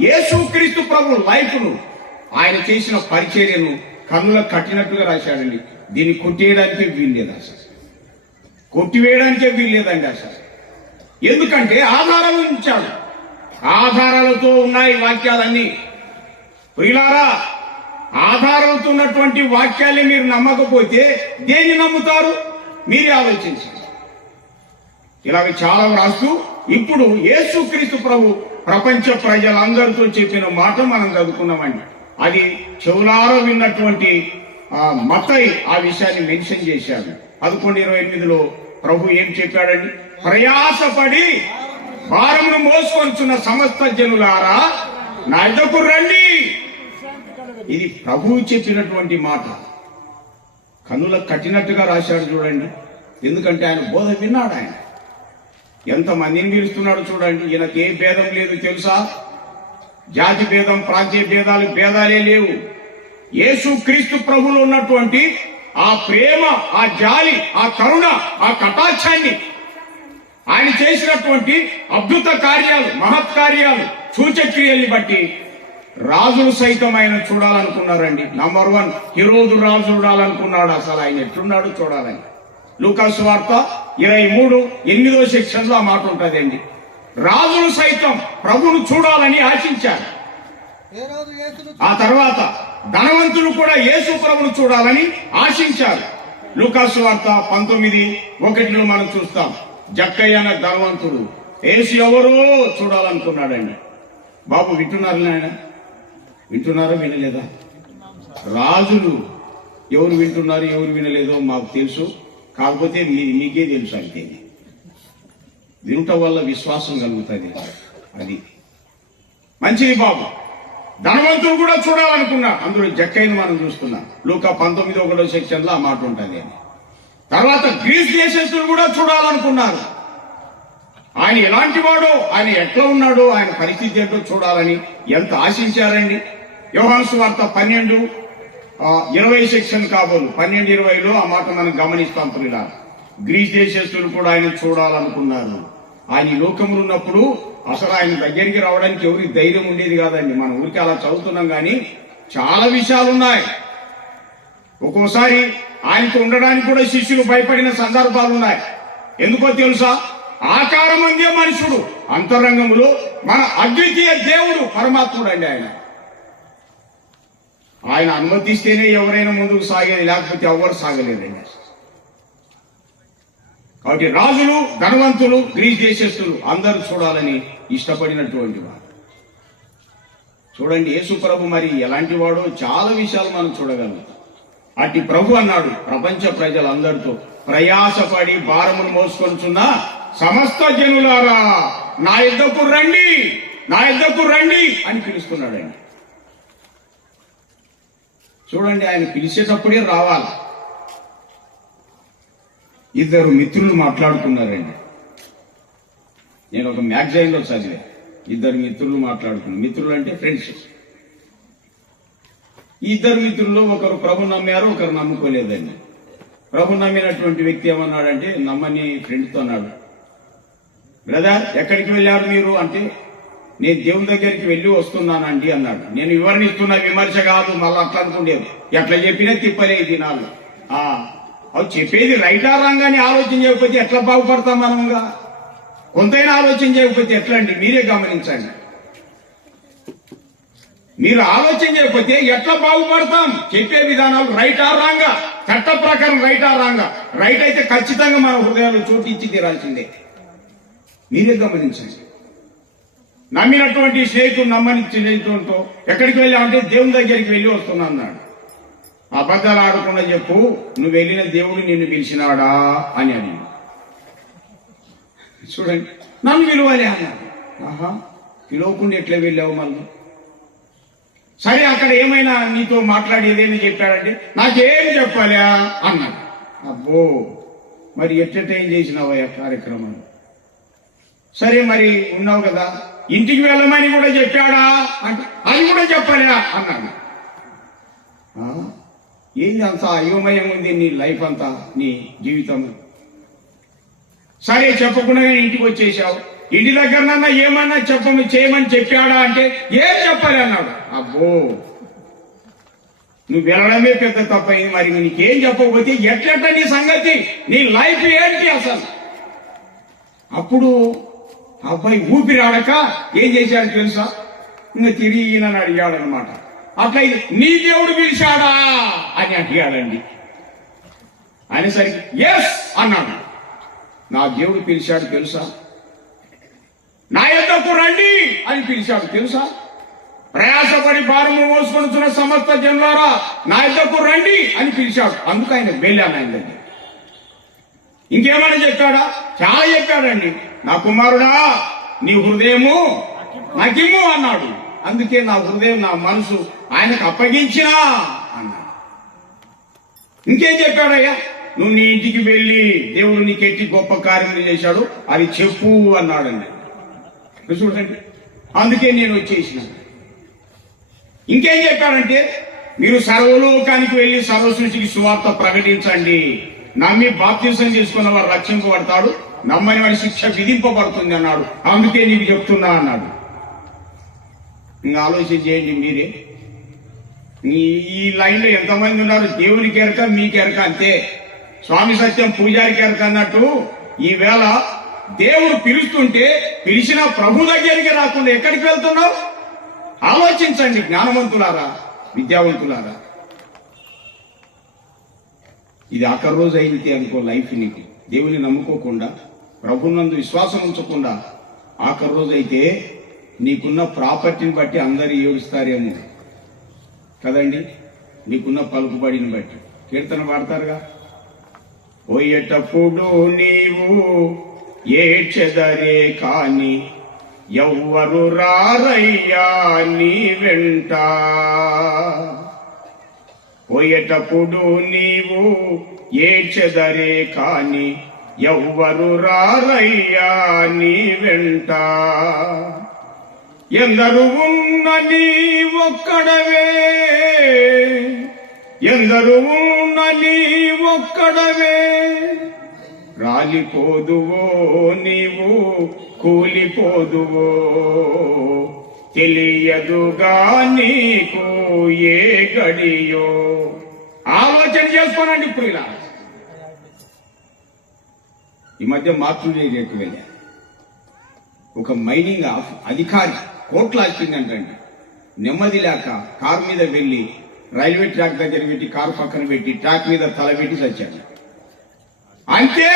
యేసుక్రీస్తు ప్రభు లైఫ్ ను, ఆయన చేసిన పరిచర్యను కన్నులకు కట్టినట్టుగా రాశాడండి. దీన్ని కొట్టేయడానికే వీల్లేదు అసలు, కొట్టివేయడానికే వీల్లేదండి అసలు. ఎందుకంటే ఆధారాలు ఉంచాడు, ఆధారాలతో ఉన్నాయి వాక్యాలన్నీ. ప్రియులారా, ఆధారాలతో ఉన్నటువంటి వాక్యాలే మీరు నమ్మకపోతే దేన్ని నమ్ముతారు? మీరే ఆలోచించండి. ఇలాగ చాలా రాస్తూ ఇప్పుడు యేసుక్రీస్తు ప్రభు ప్రపంచ ప్రజలందరితో చెప్పిన మాట మనం చదువుకున్నామండి. అది చెవులారా విన్నటువంటి మత్తయి ఆ విషయాన్ని మెన్షన్ చేశాడు. 11:28లో ప్రభు ఏం చెప్పాడండి? ప్రయాసపడి భారమును మోసుకొంచున్న సమస్త జనులారా నా యొద్దకు రండి. ఇది ప్రభువు చెప్పినటువంటి మాట. కన్నులకు కట్టినట్టుగా రాశాడు చూడండి. ఎందుకంటే ఆయన బోధ విన్నాడు. ఆయన ఎంతమందిని పిలుస్తున్నాడు చూడండి. ఈయనకి ఏ భేదం లేదు తెలుసా? జాతి భేదం, ప్రాంతీయ భేదాలు, భేదాలే లేవు. యేసుక్రీస్తు ప్రభులో ఉన్నటువంటి ఆ ప్రేమ, ఆ జాలి, ఆ కరుణ, ఆ కటాక్షాన్ని, ఆయన చేసినటువంటి అద్భుత కార్యాలు, మహత్కార్యాలు, సూచక్రియల్ని బట్టి రాజులు సైతం ఆయన చూడాలనుకున్నారండి. నంబర్ 1 హీరోదు రాజు చూడాలనుకున్నాడు. అసలు ఆయన ఎట్లున్నాడు చూడాలని. లూకా సువార్త 23:8 సెక్షన్లో ఆ మాట ఉంటుందండి. రాజులు సైతం ప్రభువును చూడాలని ఆశించారు. ఆ తర్వాత ధనవంతులు కూడా యేసు ప్రభువును చూడాలని ఆశించారు. లూకా సువార్త 19:1లో మనం చూస్తాం. జక్కయ్య అనే ధనవంతుడు యేసు ఎవరో చూడాలనుకున్నాడండి. బాబు వింటున్నారు నాయన? వింటున్నారో వినలేదా? రాజులు ఎవరు వింటున్నారు ఎవరు వినలేదో మాకు తెలుసు, కాకపోతే మీకే తెలుసు. అంతే, వినుట వల్ల విశ్వాసం కలుగుతుంది. అది మంచిది బాబు. ధనవంతుడు కూడా చూడాలనుకున్నాడు. అందులో జక్కయ్యను మనం చూస్తున్నాం. లూకా 19:1 సెక్షన్లో ఆ మాట ఉంటుంది. తర్వాత గ్రీస్ దేశస్తులు కూడా చూడాలనుకున్నారు. ఆయన ఎలాంటి వాడో, ఆయన ఎట్లా ఉన్నాడో, ఆయన పరిస్థితి ఏంటో చూడాలని ఎంత ఆశించారండి. యోహాను సువార్త 12:20 సెక్షన్ కాబోలు 12:20లో ఆ మాట మనం గమనిస్తాం. పిల్ల గ్రీస్ దేశస్తులు కూడా ఆయన చూడాలనుకున్నారు. ఆయన ఈ లోకంలో ఉన్నప్పుడు అసలు ఆయన దగ్గరికి రావడానికి ఎవరికి ధైర్యం ఉండేది కాదండి. మన ఊరికి అలా చదువుతున్నాం కానీ చాలా విషయాలు ఉన్నాయి. ఒక్కోసారి ఆయనతో ఉండడానికి కూడా శిష్యులు భయపడిన సందర్భాలు ఉన్నాయి. ఎందుకో తెలుసా? ఆకారం అందే మనుషుడు, అంతరంగంలో మన అద్వితీయ దేవుడు, పరమాత్ముడు అండి ఆయన. ఆయన అనుమతిస్తేనే ఎవరైనా ముందుకు సాగేది, లేకపోతే ఎవరు సాగలేదండి. కాబట్టి రాజులు, ధనవంతులు, గ్రీస్ దేశస్తులు అందరూ చూడాలని ఇష్టపడినటువంటి వారు. చూడండి యేసు ప్రభు మరి ఎలాంటి వాడో చాలా విషయాలు మనం చూడగలుగుతాం. అట్టి ప్రభు అన్నాడు, ప్రపంచ ప్రజలందరితో ప్రయాసపడి భారమును మోసుకొనుచున్న సమస్త జనులారా నా యొద్దకు రండి, నా యొద్దకు రండి అని పిలుస్తున్నాడండి. చూడండి ఆయన పిలిచేటప్పుడే రావాలి. ఇద్దరు మిత్రులు మాట్లాడుకున్నారండి. నేను ఒక మ్యాగజైన్ లో చదివా. ఇద్దరు మిత్రులు మాట్లాడుకున్నారు. మిత్రులు అంటే ఫ్రెండ్స్. ఈ ఇద్దరు మిత్రుల్లో ఒకరు ప్రభు నమ్మారు, ఒకరు నమ్ముకోలేదండి. ప్రభు నమ్మినటువంటి వ్యక్తి ఏమన్నాడంటే, నమ్మని ఫ్రెండ్తో అన్నాడు, బ్రదర్ ఎక్కడికి వెళ్ళారు మీరు అంటే, నేను దేవుని దగ్గరికి వెళ్ళి వస్తున్నానండి అన్నాడు. నేను వివరణిస్తున్న విమర్శ కాదు, మళ్ళీ అట్లా అనుకుండేది. ఎట్లా చెప్పినా తిప్పలే ఈ దినాలు. అవి చెప్పేది రైటా రాంగానే ఆలోచన చేయకపోతే ఎట్లా బాగుపడతాం మనముగా? కొంతైనా ఆలోచన చేయకపోతే ఎట్లా అండి? మీరే గమనించండి. మీరు ఆలోచన చేయకపోతే ఎట్లా బాగుపడతాం? చెప్పే విధానాలు రైటా రాంగా, చట్ట ప్రకారం రైటా రాంగా? రైట్ అయితే ఖచ్చితంగా మన హృదయాలు చోటు ఇచ్చి తీరాల్సిందే. మీరే గమనించండి. నమ్మినటువంటి స్నేహితుడు నమ్మని స్నేహితుడితో ఎక్కడికి వెళ్ళామంటే దేవుని దగ్గరికి వెళ్ళి వస్తున్నా అన్నాడు. అబద్ధాలు ఆడకుండా చెప్పు, నువ్వు వెళ్ళిన దేవుడు నిన్ను పిలిచినాడా అని అడిగి. చూడండి, నన్ను పిలవాలి అన్నాడు. ఆహా, పిలవకుండా ఎట్లా వెళ్ళావు మళ్ళీ? సరే అక్కడ ఏమైనా నీతో మాట్లాడేదేమి చెప్పాడంటే, నాకేం చెప్పాలా అన్నాడు. అబ్బో, మరి ఎట్టేం చేసినావా కార్యక్రమం? సరే మరి ఉన్నావు కదా, ఇంటికి వెళ్ళమని కూడా చెప్పాడా అంటే, అది కూడా చెప్పాలా అన్నాడు. ఏంది అంతా అయోమయం ఉంది నీ లైఫ్ అంతా, నీ జీవితం. సరే చెప్పకుండా ఇంటికి వచ్చేసావు. ఇంటి దగ్గరనన్నా ఏమన్నా చేయమని చెప్పాడా అంటే, ఏం చెప్పాలి అన్నాడు. అబ్బో, నువ్వు వెళ్ళడమే పెద్ద తప్పైంది. మరి నీకేం చెప్పకపోతే ఎట్లెట్ట నీ సంగతి, నీ లైఫ్ ఏంటి అసలు? అప్పుడు అబ్బాయి ఊపిరి ఆడక ఏం చేశాడు తెలుసా? ఇంకా తిరిగి ఈయనని అడిగాడు అనమాట. అట్లా నీ దేవుడు పిలిచాడా అని అడిగాడండి. అనేసరికి ఎస్ అన్నాడు. నా దేవుడు పిలిచాడు తెలుసా, నా యొద్దకు రండి అని పిలిచాడు తెలుసా, ప్రయాసపడి భారము మోసుకొనుచున్న సమస్త జనులారా నా యొద్దకు రండి అని పిలిచాడు. అందుకు ఆయన వెళ్ళాను ఆయన దగ్గర. ఇంకేమైనా చెప్పాడా? చాలా చెప్పాడండి. నా కుమారుడా, నీ హృదయము నాకిమ్ము అన్నాడు. అందుకే నా హృదయం, నా మనసు ఆయనకు అప్పగించినా అన్నాడు. ఇంకేం చెప్పాడయ్యా? నువ్వు నీ ఇంటికి వెళ్ళి దేవుడు నీకెట్టి గొప్ప కార్యములు చేశాడు అది చెప్పు అన్నాడండి. చూడండి, అందుకే నేను వచ్చేసిన. ఇంకేం చెప్పాడంటే, మీరు సర్వలోకానికి వెళ్లి సర్వ సృష్టికి సువార్త ప్రకటించండి. నమ్మి బాప్తిసం చేసుకున్న వాడు రక్షింపబడతాడు, నమ్మని వాడి శిక్ష విధింపబడుతుంది అన్నాడు. అందుకే నీకు చెప్తున్నా అన్నాడు. ఇంకా ఆలోచన చేయండి మీరే. ఈ లైన్ లో ఎంతమంది ఉన్నారు? దేవునికి ఎరక, మీకు ఎరక అంతే. స్వామి సత్యం పూజారికి ఎరక అన్నట్టు ఈవేళ దేవుడు పిలుస్తుంటే పిలిచిన ప్రభు దగ్గరికి రాకుండా ఎక్కడికి వెళ్తున్నావు? ఆలోచించండి జ్ఞానవంతులారా, విద్యావంతులారా. ఇది ఆఖరి రోజు అయింది అనుకో లైఫ్ నీకు. దేవుని నమ్ముకోకుండా, ప్రభునందు విశ్వాసం ఉంచకుండా ఆఖరి రోజు అయితే నీకున్న ప్రాపర్టీని బట్టి అందరు ఏడుస్తారేమో కదండి. నీకున్న పలుకుబడిని బట్టి కీర్తన పాడతారుగా, పోయేటప్పుడు నీవు ఏడ్చెదరే కాని ఎవ్వరు రారయ్యా నీ వెంట. పోయేటప్పుడు నీవు ఏడ్చెదరే కాని ఎవ్వరు రారయ్యా నీ వెంట. ఎందరు ఉన్న నీ ఒక్కడవే, ఎందరు ఉన్న నీ ఒక్కడవే. రాలిపోదువో నీవు, కూలిపోదువో తెలియదుగా నీకు ఏ గడియో. ఆలోచన చేసుకోనండి. ఇప్పుడు ఇలా ఈ మధ్య మార్పులు ఎక్కువ వెళ్ళా. ఒక మైనింగ్ అధికారి కోట్ల వచ్చిందంటండి. నెమ్మది లేక కారు మీద వెళ్లి రైల్వే ట్రాక్ దగ్గర పెట్టి కారు పక్కన పెట్టి ట్రాక్ మీద తల పెట్టి చచ్చాడు. అంతే,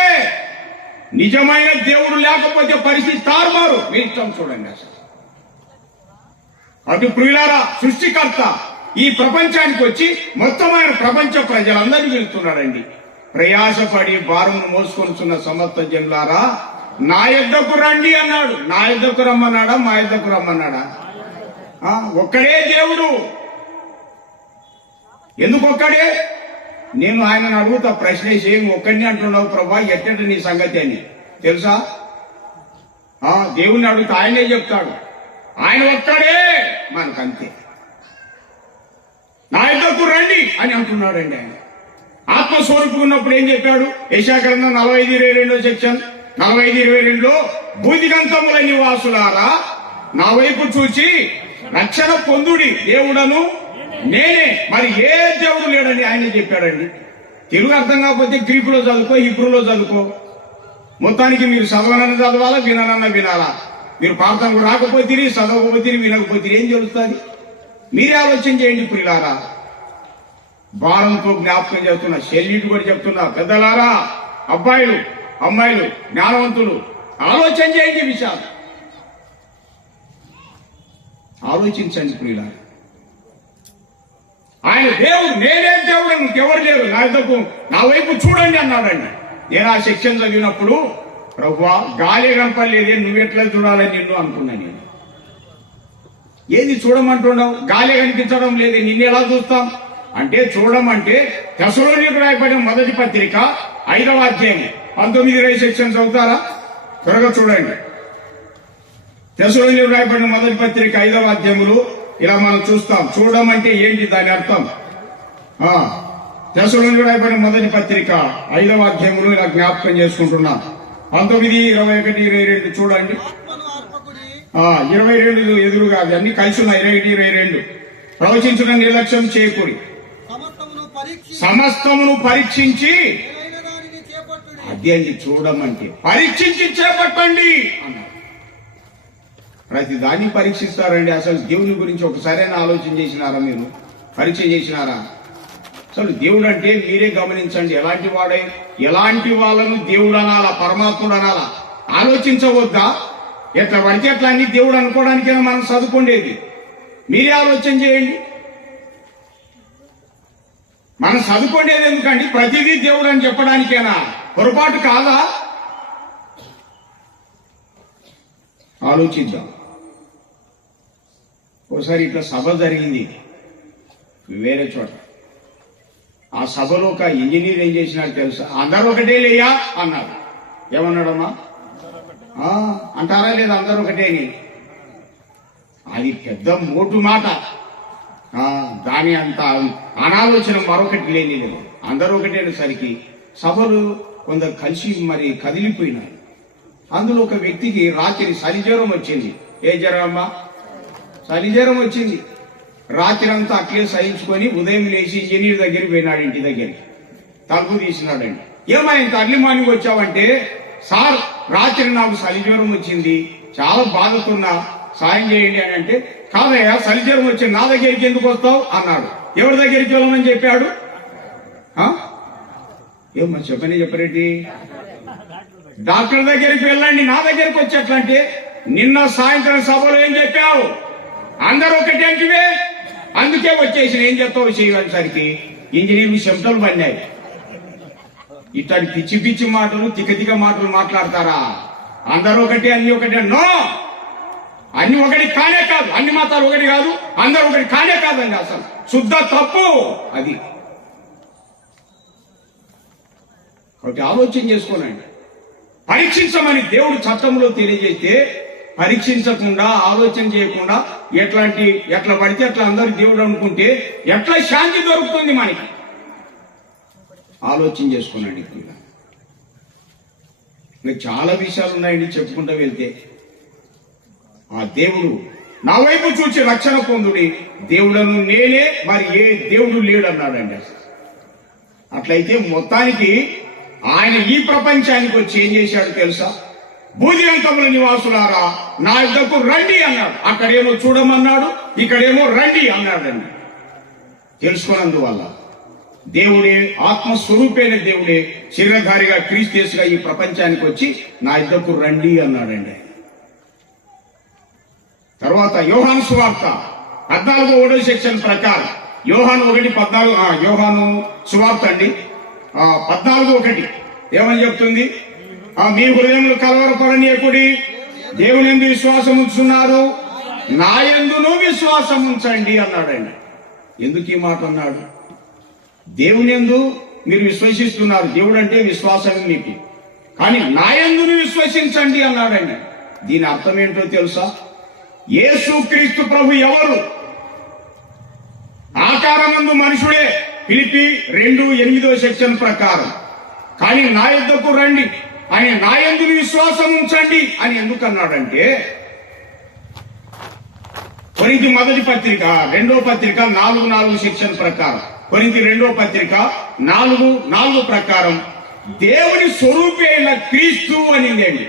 నిజమైన దేవుడు లేకపోతే పరిస్థితి తారుమారు. మీ ఇష్టం చూడండి. అసలు అటు ప్రియులారా, సృష్టికర్త ఈ ప్రపంచానికి వచ్చి మొత్తం ఆయన ప్రపంచ ప్రజలందరినీ వెళ్తున్నాడండి. ప్రయాసపడి భారమును మోసుకొనిచున్న సమస్త జనులారా నా యొద్దకు రండి అన్నాడు. నా యొద్దకు రమ్మన్నాడా? మా యొద్దకు రమ్మన్నాడా? ఒక్కడే దేవుడు. ఎందుకు ఒక్కడే? నేను ఆయనను అడుగుతా ప్రశ్న, ఏం ఒక్కడిని అంటున్నావు ప్రభా, ఎట్టంటే నీ సంగతి అని తెలుసా? దేవుణ్ణి అడుగుతా, ఆయనే చెప్తాడు. ఆయన ఒక్కడే మనకంతే. నా యొద్దకు రండి అని అంటున్నాడండి ఆయన. ఆత్మస్వరూపు ఉన్నప్పుడు ఏం చెప్పాడు? యెషయా గ్రంథం 45:22 సెక్షన్ 45:22లో భూదిగంతముల నివాసులారా నా వైపు చూచి రక్షణ పొందుడి, దేవుడను నేనే, మరి ఏ దేవుడు లేడని ఆయన చెప్పాడండి. తెలుగు అర్థం కాకపోతే గ్రీకులో చదువుకో, హిబ్రూలో చదువుకో. మొత్తానికి మీరు చదవనన్న చదవాలా, విననన్న వినాలా. మీరు ప్రార్థనకు రాకపోతే, చదవకపోతే, వినకపోతే ఏం జరుగుతుంది? మీరే ఆలోచన చేయండి ప్రియులారా. భారంతో జ్ఞాపకం చేస్తున్నా, చెల్లిటి కూడా చెప్తున్నా, పెద్దలారా, అబ్బాయిలు అమ్మాయిలు జ్ఞానవంతులు ఆలోచన చేయండి విషయాలు. ఆలోచించండి ప్రియులారా. ఆయన దేవుడు, నేనే దేవుడు, ఇంకెవరు లేరు నా వైపు చూడండి అన్నాడండి. నేను ఆ సెక్షన్ చదివినప్పుడు ప్రభువా గాలి కనపడలేదే, నువ్వెట్లా చూడాలని నిన్ను అనుకున్నా. నేను ఏది చూడమంటున్నావు? గాలి కనిపించడం లేదే, నిన్ను ఎలా చూస్తాం అంటే, చూడమంటే తెస్సలోనికీయులకు రాయబడిన మొదటి పత్రిక 5వ అధ్యాయం 19-20 సెక్షన్ చదువుతారా? త్వరగా చూడండి. తెస్సలోనికీయులకు రాయబడిన మొదటి పత్రిక 5వ అధ్యాయంలో ఇలా మనం చూస్తాం. చూడమంటే ఏంటి దాని అర్థం? తెస్సలోనికీయులకు రాయబడిన మొదటి పత్రిక 5వ అధ్యాయంలో ఇలా జ్ఞాపకం చేసుకుంటున్నాం. 19, 21, 22 చూడండి. 22 ఎదురుగా అన్ని కలిసి ఉన్నాయి. 21, 22 ప్రవచించిన నిర్లక్ష్యం చేయకూడి, సమస్తమును పరీక్షించి అదే అండి చూడమంటే, పరీక్షించి చేపట్టండి అన్నారు. ప్రతి దాన్ని పరీక్షిస్తారండి. అసలు దేవుని గురించి ఒకసారైనా ఆలోచన చేసినారా? మీరు పరీక్ష చేసినారా? అసలు దేవుడు అంటే మీరే గమనించండి. ఎలాంటి వాడే, ఎలాంటి వాళ్ళను దేవుడు అనాలా, పరమాత్ముడు అనాలా? ఆలోచించవద్దా? ఎట్లా పడితే ఎట్లా అన్ని దేవుడు అనుకోవడానికైనా మనం చదువుకోండేది. మీరే ఆలోచన చేయండి. మనం చదువుకోండేది ఎందుకండి? ప్రతిదీ దేవుడు అని చెప్పడానికేనా? పొరపాటు కాదా? ఆలోచిద్దాం. ఒకసారి ఇట్లా సభ జరిగింది వేరే చోట. ఆ సభలో ఒక ఇంజనీర్ ఏం చేసినాడు తెలుసా? అందరూ ఒకటే లేయా అన్నారు. ఏమన్నాడమ్మా? అంటారా లేదా అందరూ ఒకటేని? అది పెద్ద మోటు మాట. దాని అంత అనాలోచన మరొకటి లేని లేదు. అందరూ ఒకటేసరికి సభలు కొందరు కలిసి మరి కదిలిపోయినారు. అందులో ఒక వ్యక్తికి రాత్రి చలిజ్వరం వచ్చింది. ఏ జ్వరం అమ్మా? చలిజ్వరం వచ్చింది. రాత్రి అంతా అట్లే సహించుకొని ఉదయం లేచి ఇంజనీర్ దగ్గరికి పోయినాడు. ఇంటి దగ్గరికి తలుపు తీసినాడండి. ఏమా ఇంత అర్లీ మార్నింగ్ వచ్చావంటే, సార్ రాత్రి నాకు చలిజ్వరం వచ్చింది, చాలా బాధతున్నా, సాయం చేయండి అని అంటే, కాదయ్యా చలిజ్వరం వచ్చింది, నా దగ్గరికి ఎందుకు వస్తావు అన్నాడు. ఎవరి దగ్గరికి వెళ్ళమని చెప్పాడు? ఏమన్నా చెప్పరేంటి? డాక్టర్ దగ్గరికి వెళ్ళండి, నా దగ్గరికి వచ్చేట్లంటే, నిన్న సాయంత్రం సభలో ఏం చెప్పావు? అందరూ ఒకటి అంటివే, అందుకే వచ్చేసిన. ఏం చెప్తావు చేయడానికి? ఇంజనీర్ శబ్దాలు పడినాయి. ఇట్లాంటి పిచ్చి పిచ్చి మాటలు, తిక్క మాటలు మాట్లాడతారా? అందరూ ఒకటి, అన్ని ఒకటి. నో, అన్ని ఒకటి కానే కాదు. అన్ని మతాలు ఒకటి కాదు, అందరూ ఒకటి కానే కాదండి. అసలు శుద్ధ తప్పు అది. ఒకటి ఆలోచన చేసుకోనండి. పరీక్షించమని దేవుడు చట్టంలో తెలియజేస్తే, పరీక్షించకుండా ఆలోచన చేయకుండా ఎట్లా పడితే అట్లా అందరు దేవుడు అనుకుంటే ఎట్లా శాంతి దొరుకుతుంది మనకి? ఆలోచన చేసుకోనండి. ఇంకా చాలా విషయాలు ఉన్నాయండి చెప్పుకుంటూ వెళ్తే. ఆ దేవుడు నా వైపు చూచి రక్షణ పొందుడి, దేవుడను నేనే, మరి ఏ దేవుడు లేడన్నాడండి. అట్లయితే మొత్తానికి ఆయన ఈ ప్రపంచానికి వచ్చి ఏం చేశాడు తెలుసా? భూదిగంతముల నివాసులారా నా యుద్ధకు రండి అన్నాడు. అక్కడేమో చూడమన్నాడు, ఇక్కడేమో రండి అన్నాడండి. తెలుసుకున్నందువల్ల దేవుడే, ఆత్మస్వరూపైన దేవుడే శరీరధారిగా క్రీస్తుగా ఈ ప్రపంచానికి వచ్చి నా యుద్ధకు రండి అన్నాడండి. తర్వాత యోహాను సువార్త 14వ సెక్షన్ ప్రకారం యోహాను 1:14 యోహాను సువార్త అండి 14:1 ఏమని చెప్తుంది? మీ హృదయంలో కలవరపడనీయకుడి, దేవుని యందు విశ్వాసం ఉంచున్నారు, నా యందును విశ్వాసం ఉంచండి అన్నాడండి. ఎందుకు ఈ మాట అన్నాడు? దేవుని యందు మీరు విశ్వసిస్తున్నారు, దేవుడు అంటే విశ్వాసం మీకు, కానీ నా యందును విశ్వసించండి అన్నాడండి. దీని అర్థం ఏంటో తెలుసా? యేసుక్రీస్తు ప్రభు ఎవరు? ఆకారమందు మనుషుడే, ఫిలిప్పి 2:8 సెక్షన్ ప్రకారం. కానీ నా యుద్ధకు రండి అని, నా యందు విశ్వాసం ఉంచండి అని ఎందుకు అన్నాడంటే, కొరింథీ మొదటి పత్రిక 2వ పత్రిక 4:4 సెక్షన్ ప్రకారం, కొరింథీ 2వ పత్రిక 4:4 ప్రకారం దేవుని స్వరూపి అయిన క్రీస్తు అనిందండి.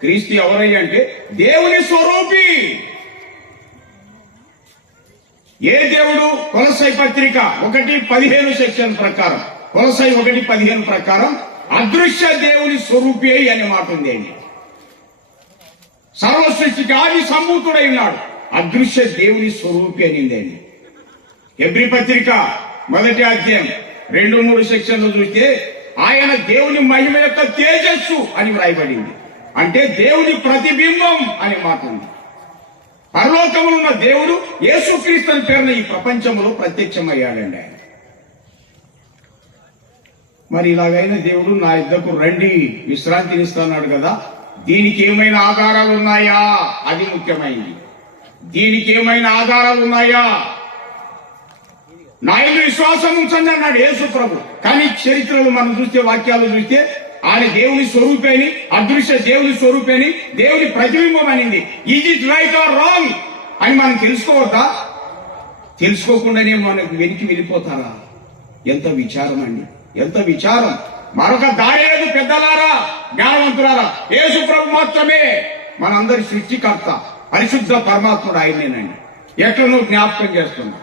క్రీస్తు ఎవరయ్య అంటే దేవుని స్వరూపి. ఏ దేవుడు? కొలస్సై పత్రిక 1:15 సెక్షన్ ప్రకారం, కొలస్సై 1:15 ప్రకారం అదృశ్య దేవుని స్వరూపి అనే మాట ఉంది అండి. సర్వసృష్టికి ఆది సంభూతుడై ఉన్నాడు, అదృశ్య దేవుని స్వరూపి అనిందండి. హెబ్రీ పత్రిక 1వ అధ్యాయం 2-3 సెక్షన్లు చూస్తే ఆయన దేవుని మహిమ యొక్క తేజస్సు అని వ్రాయబడింది. అంటే దేవుని ప్రతిబింబం అనే మాట ఉంది. పరలోకములో ఉన్న దేవుడు యేసుక్రీస్తు పేరున ఈ ప్రపంచంలో ప్రత్యక్షమయ్యాడండి ఆయన. మరి ఇలాగైనా దేవుడు నా యుద్ధకు రండి, విశ్రాంతినిస్తున్నాడు కదా, దీనికి ఏమైనా ఆధారాలు ఉన్నాయా? అది ముఖ్యమైనది. దీనికి ఏమైనా ఆధారాలు ఉన్నాయా? నా యందు విశ్వాసం ఉంచండి అన్నాడు యేసు ప్రభు. కానీ చరిత్రలో మనం చూస్తే, వాక్యాలు చూస్తే ఆయన దేవుని స్వరూపేని, అదృశ్య దేవుని స్వరూపేని, దేవుని ప్రతిబింబం అనింది. Is it right are wrong అని మనం తెలుసుకోవద్దా? తెలుసుకోకుండానే మనకు వెనక్కి వెళ్ళిపోతారా? ఎంత విచారం అండి, ఎంత విచారం. మరొక దారి లేదు పెద్దలారా, జ్ఞానవంతులారా. యేసు ప్రభు మాత్రమే మనందరి సృష్టికర్త, పరిశుద్ధ పరమాత్ముడు ఆయనేనండి. ఎట్లనో జ్ఞాపకం చేస్తున్నా.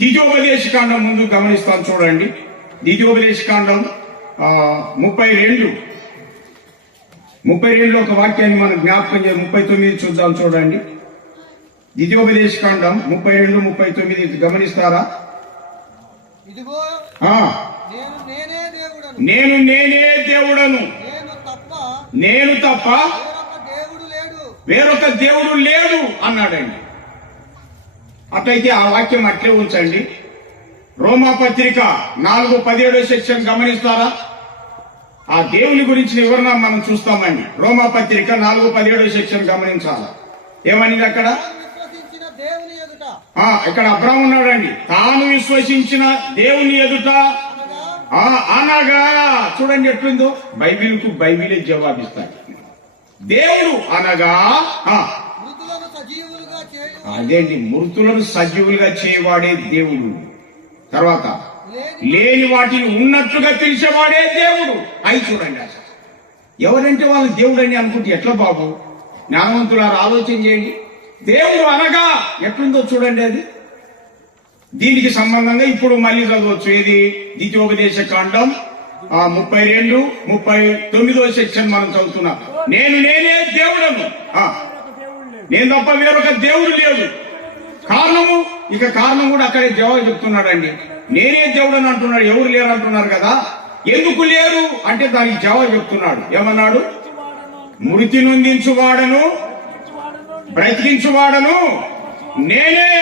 ద్వితీయోపదేశకాండం ముందు గమనిస్తాను చూడండి. ద్వితీయోపదేశకాండం 32 ఒక వాక్యాన్ని మనం జ్ఞాపకం చేయాలి. 39 చూద్దాం చూడండి. ద్వితీయోపదేశకాండం 32-39 గమనిస్తారా? ఇదిగో నేను నేనే దేవుడను, నేను తప్ప వేరొక దేవుడు లేడు అన్నాడండి. అట్లయితే ఆ వాక్యం అట్లే ఉంచండి. రోమా పత్రిక 4:17 సెక్షన్ గమనిస్తారా? ఆ దేవుని గురించి వివరణ మనం చూస్తామండి. రోమా పత్రిక 4:17 సెక్షన్ గమనించాలా? ఏమనింది అక్కడ? ఇక్కడ అబ్రాహాము ఉన్నాడండి. తాను విశ్వసించిన దేవుని ఎదుట అనగా, చూడండి ఎట్లుందో, బైబిల్కు బైబిలే జవాబిస్తాడు. దేవుడు అనగా అదేంటి, మృతులను సజీవులుగా చేయవాడే దేవుడు. తర్వాత లేని వాటిని ఉన్నట్లుగా తెలిసేవాడే దేవుడు. అయి చూడండి, అసలు ఎవరంటే వాళ్ళు దేవుడు అని అనుకుంటే ఎట్లా బాబు? జ్ఞానవంతులారు ఆలోచన చేయండి. దేవుడు అనగా ఎట్లుందో చూడండి. అది దీనికి సంబంధంగా ఇప్పుడు మళ్ళీ చదవచ్చు. ఏది? ద్వితీయోపదేశకాండం 32-39 సెక్షన్ మనం చదువుతున్నాం. నేనే దేవుడను, నేను తప్ప వేరొక దేవుడు లేదు. కారణము, ఇక కారణం కూడా అక్కడే జవాబు చెప్తున్నాడండి. నేనే దేవుడని అంటున్నాడు, ఎవరు లేరు అంటున్నారు కదా. ఎందుకు లేరు అంటే దానికి జవాబు చెప్తున్నాడు. ఏమన్నాడు? మృతి నొందించువాడను బ్రతికించువాడను నేనే,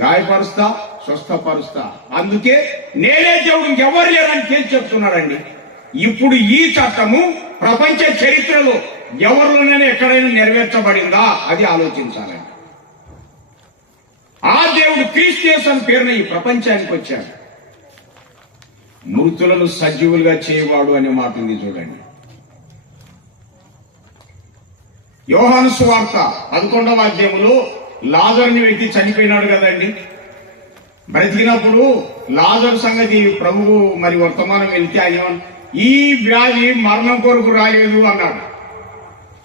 గాయపరుస్తా స్వస్థపరుస్తా. అందుకే నేనే దేవుడు, ఇంకెవరు లేరని తేల్చి చెప్తున్నాడండి. ఇప్పుడు ఈ చట్టము ప్రపంచ చరిత్రలో ఎవరిలోనైనా ఎక్కడైనా నెరవేర్చబడిందా? అది ఆలోచించాలండి. ఆ దేవుడు క్రీస్తు అని పేరున ఈ ప్రపంచానికి వచ్చాడు. మృతులను సజీవులుగా చేయవాడు అనే మాట ఉంది చూడండి. యోహాను సువార్త 11వ అధ్యాయంలో లాజరుని వ్యక్తి చనిపోయినాడు కదండి. బ్రతికినప్పుడు లాజరు సంగతి ప్రభువు మరి వర్తమానం వెళ్తే ఆయన ఈ వ్యాధి మరణం కొరకు రాలేదు అన్నాడు.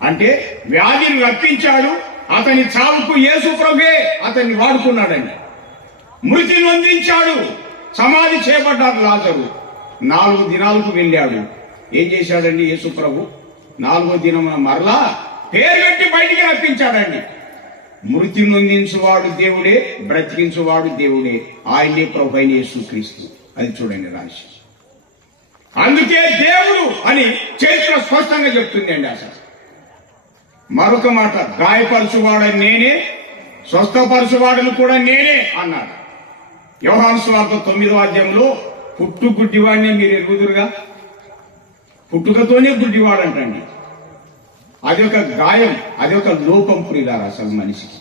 అంటే వ్యాధిని రప్పించాడు, అతని చావుకు యేసు ప్రభువే అతన్ని వాడుకున్నాడండి. మృతి నొందించాడు, సమాధి చేపడ్డాడు లాజరు. 4 దినాలకు వెళ్ళాడు. ఏం చేశాడండి యేసు ప్రభు? 4వ దినమున మరలా పేరుగట్టి బయటికి రప్పించాడండి. మృతి నొందించువాడు దేవుడే, బ్రతికించువాడు దేవుడే, ఆయనే ప్రభు అయిన యేసుక్రీస్తు. అది చూడండి రాశి. అందుకే దేవుడు అని చరిత్ర స్పష్టంగా చెప్తుంది అండి. అసలు మరొక మాట, గాయపరచువాడని నేనే, స్వస్థపరచువాడని కూడా నేనే అన్నాడు. యోహాను సువార్త 9వ అధ్యాయంలో పుట్టు గుడ్డివాడిని మీరు ఎరుగుదురుగా, పుట్టుకతోనే గుడ్డివాడంటండి. అది ఒక గాయం, అది ఒక లోపం ప్రియులారా అసలు మనిషికి.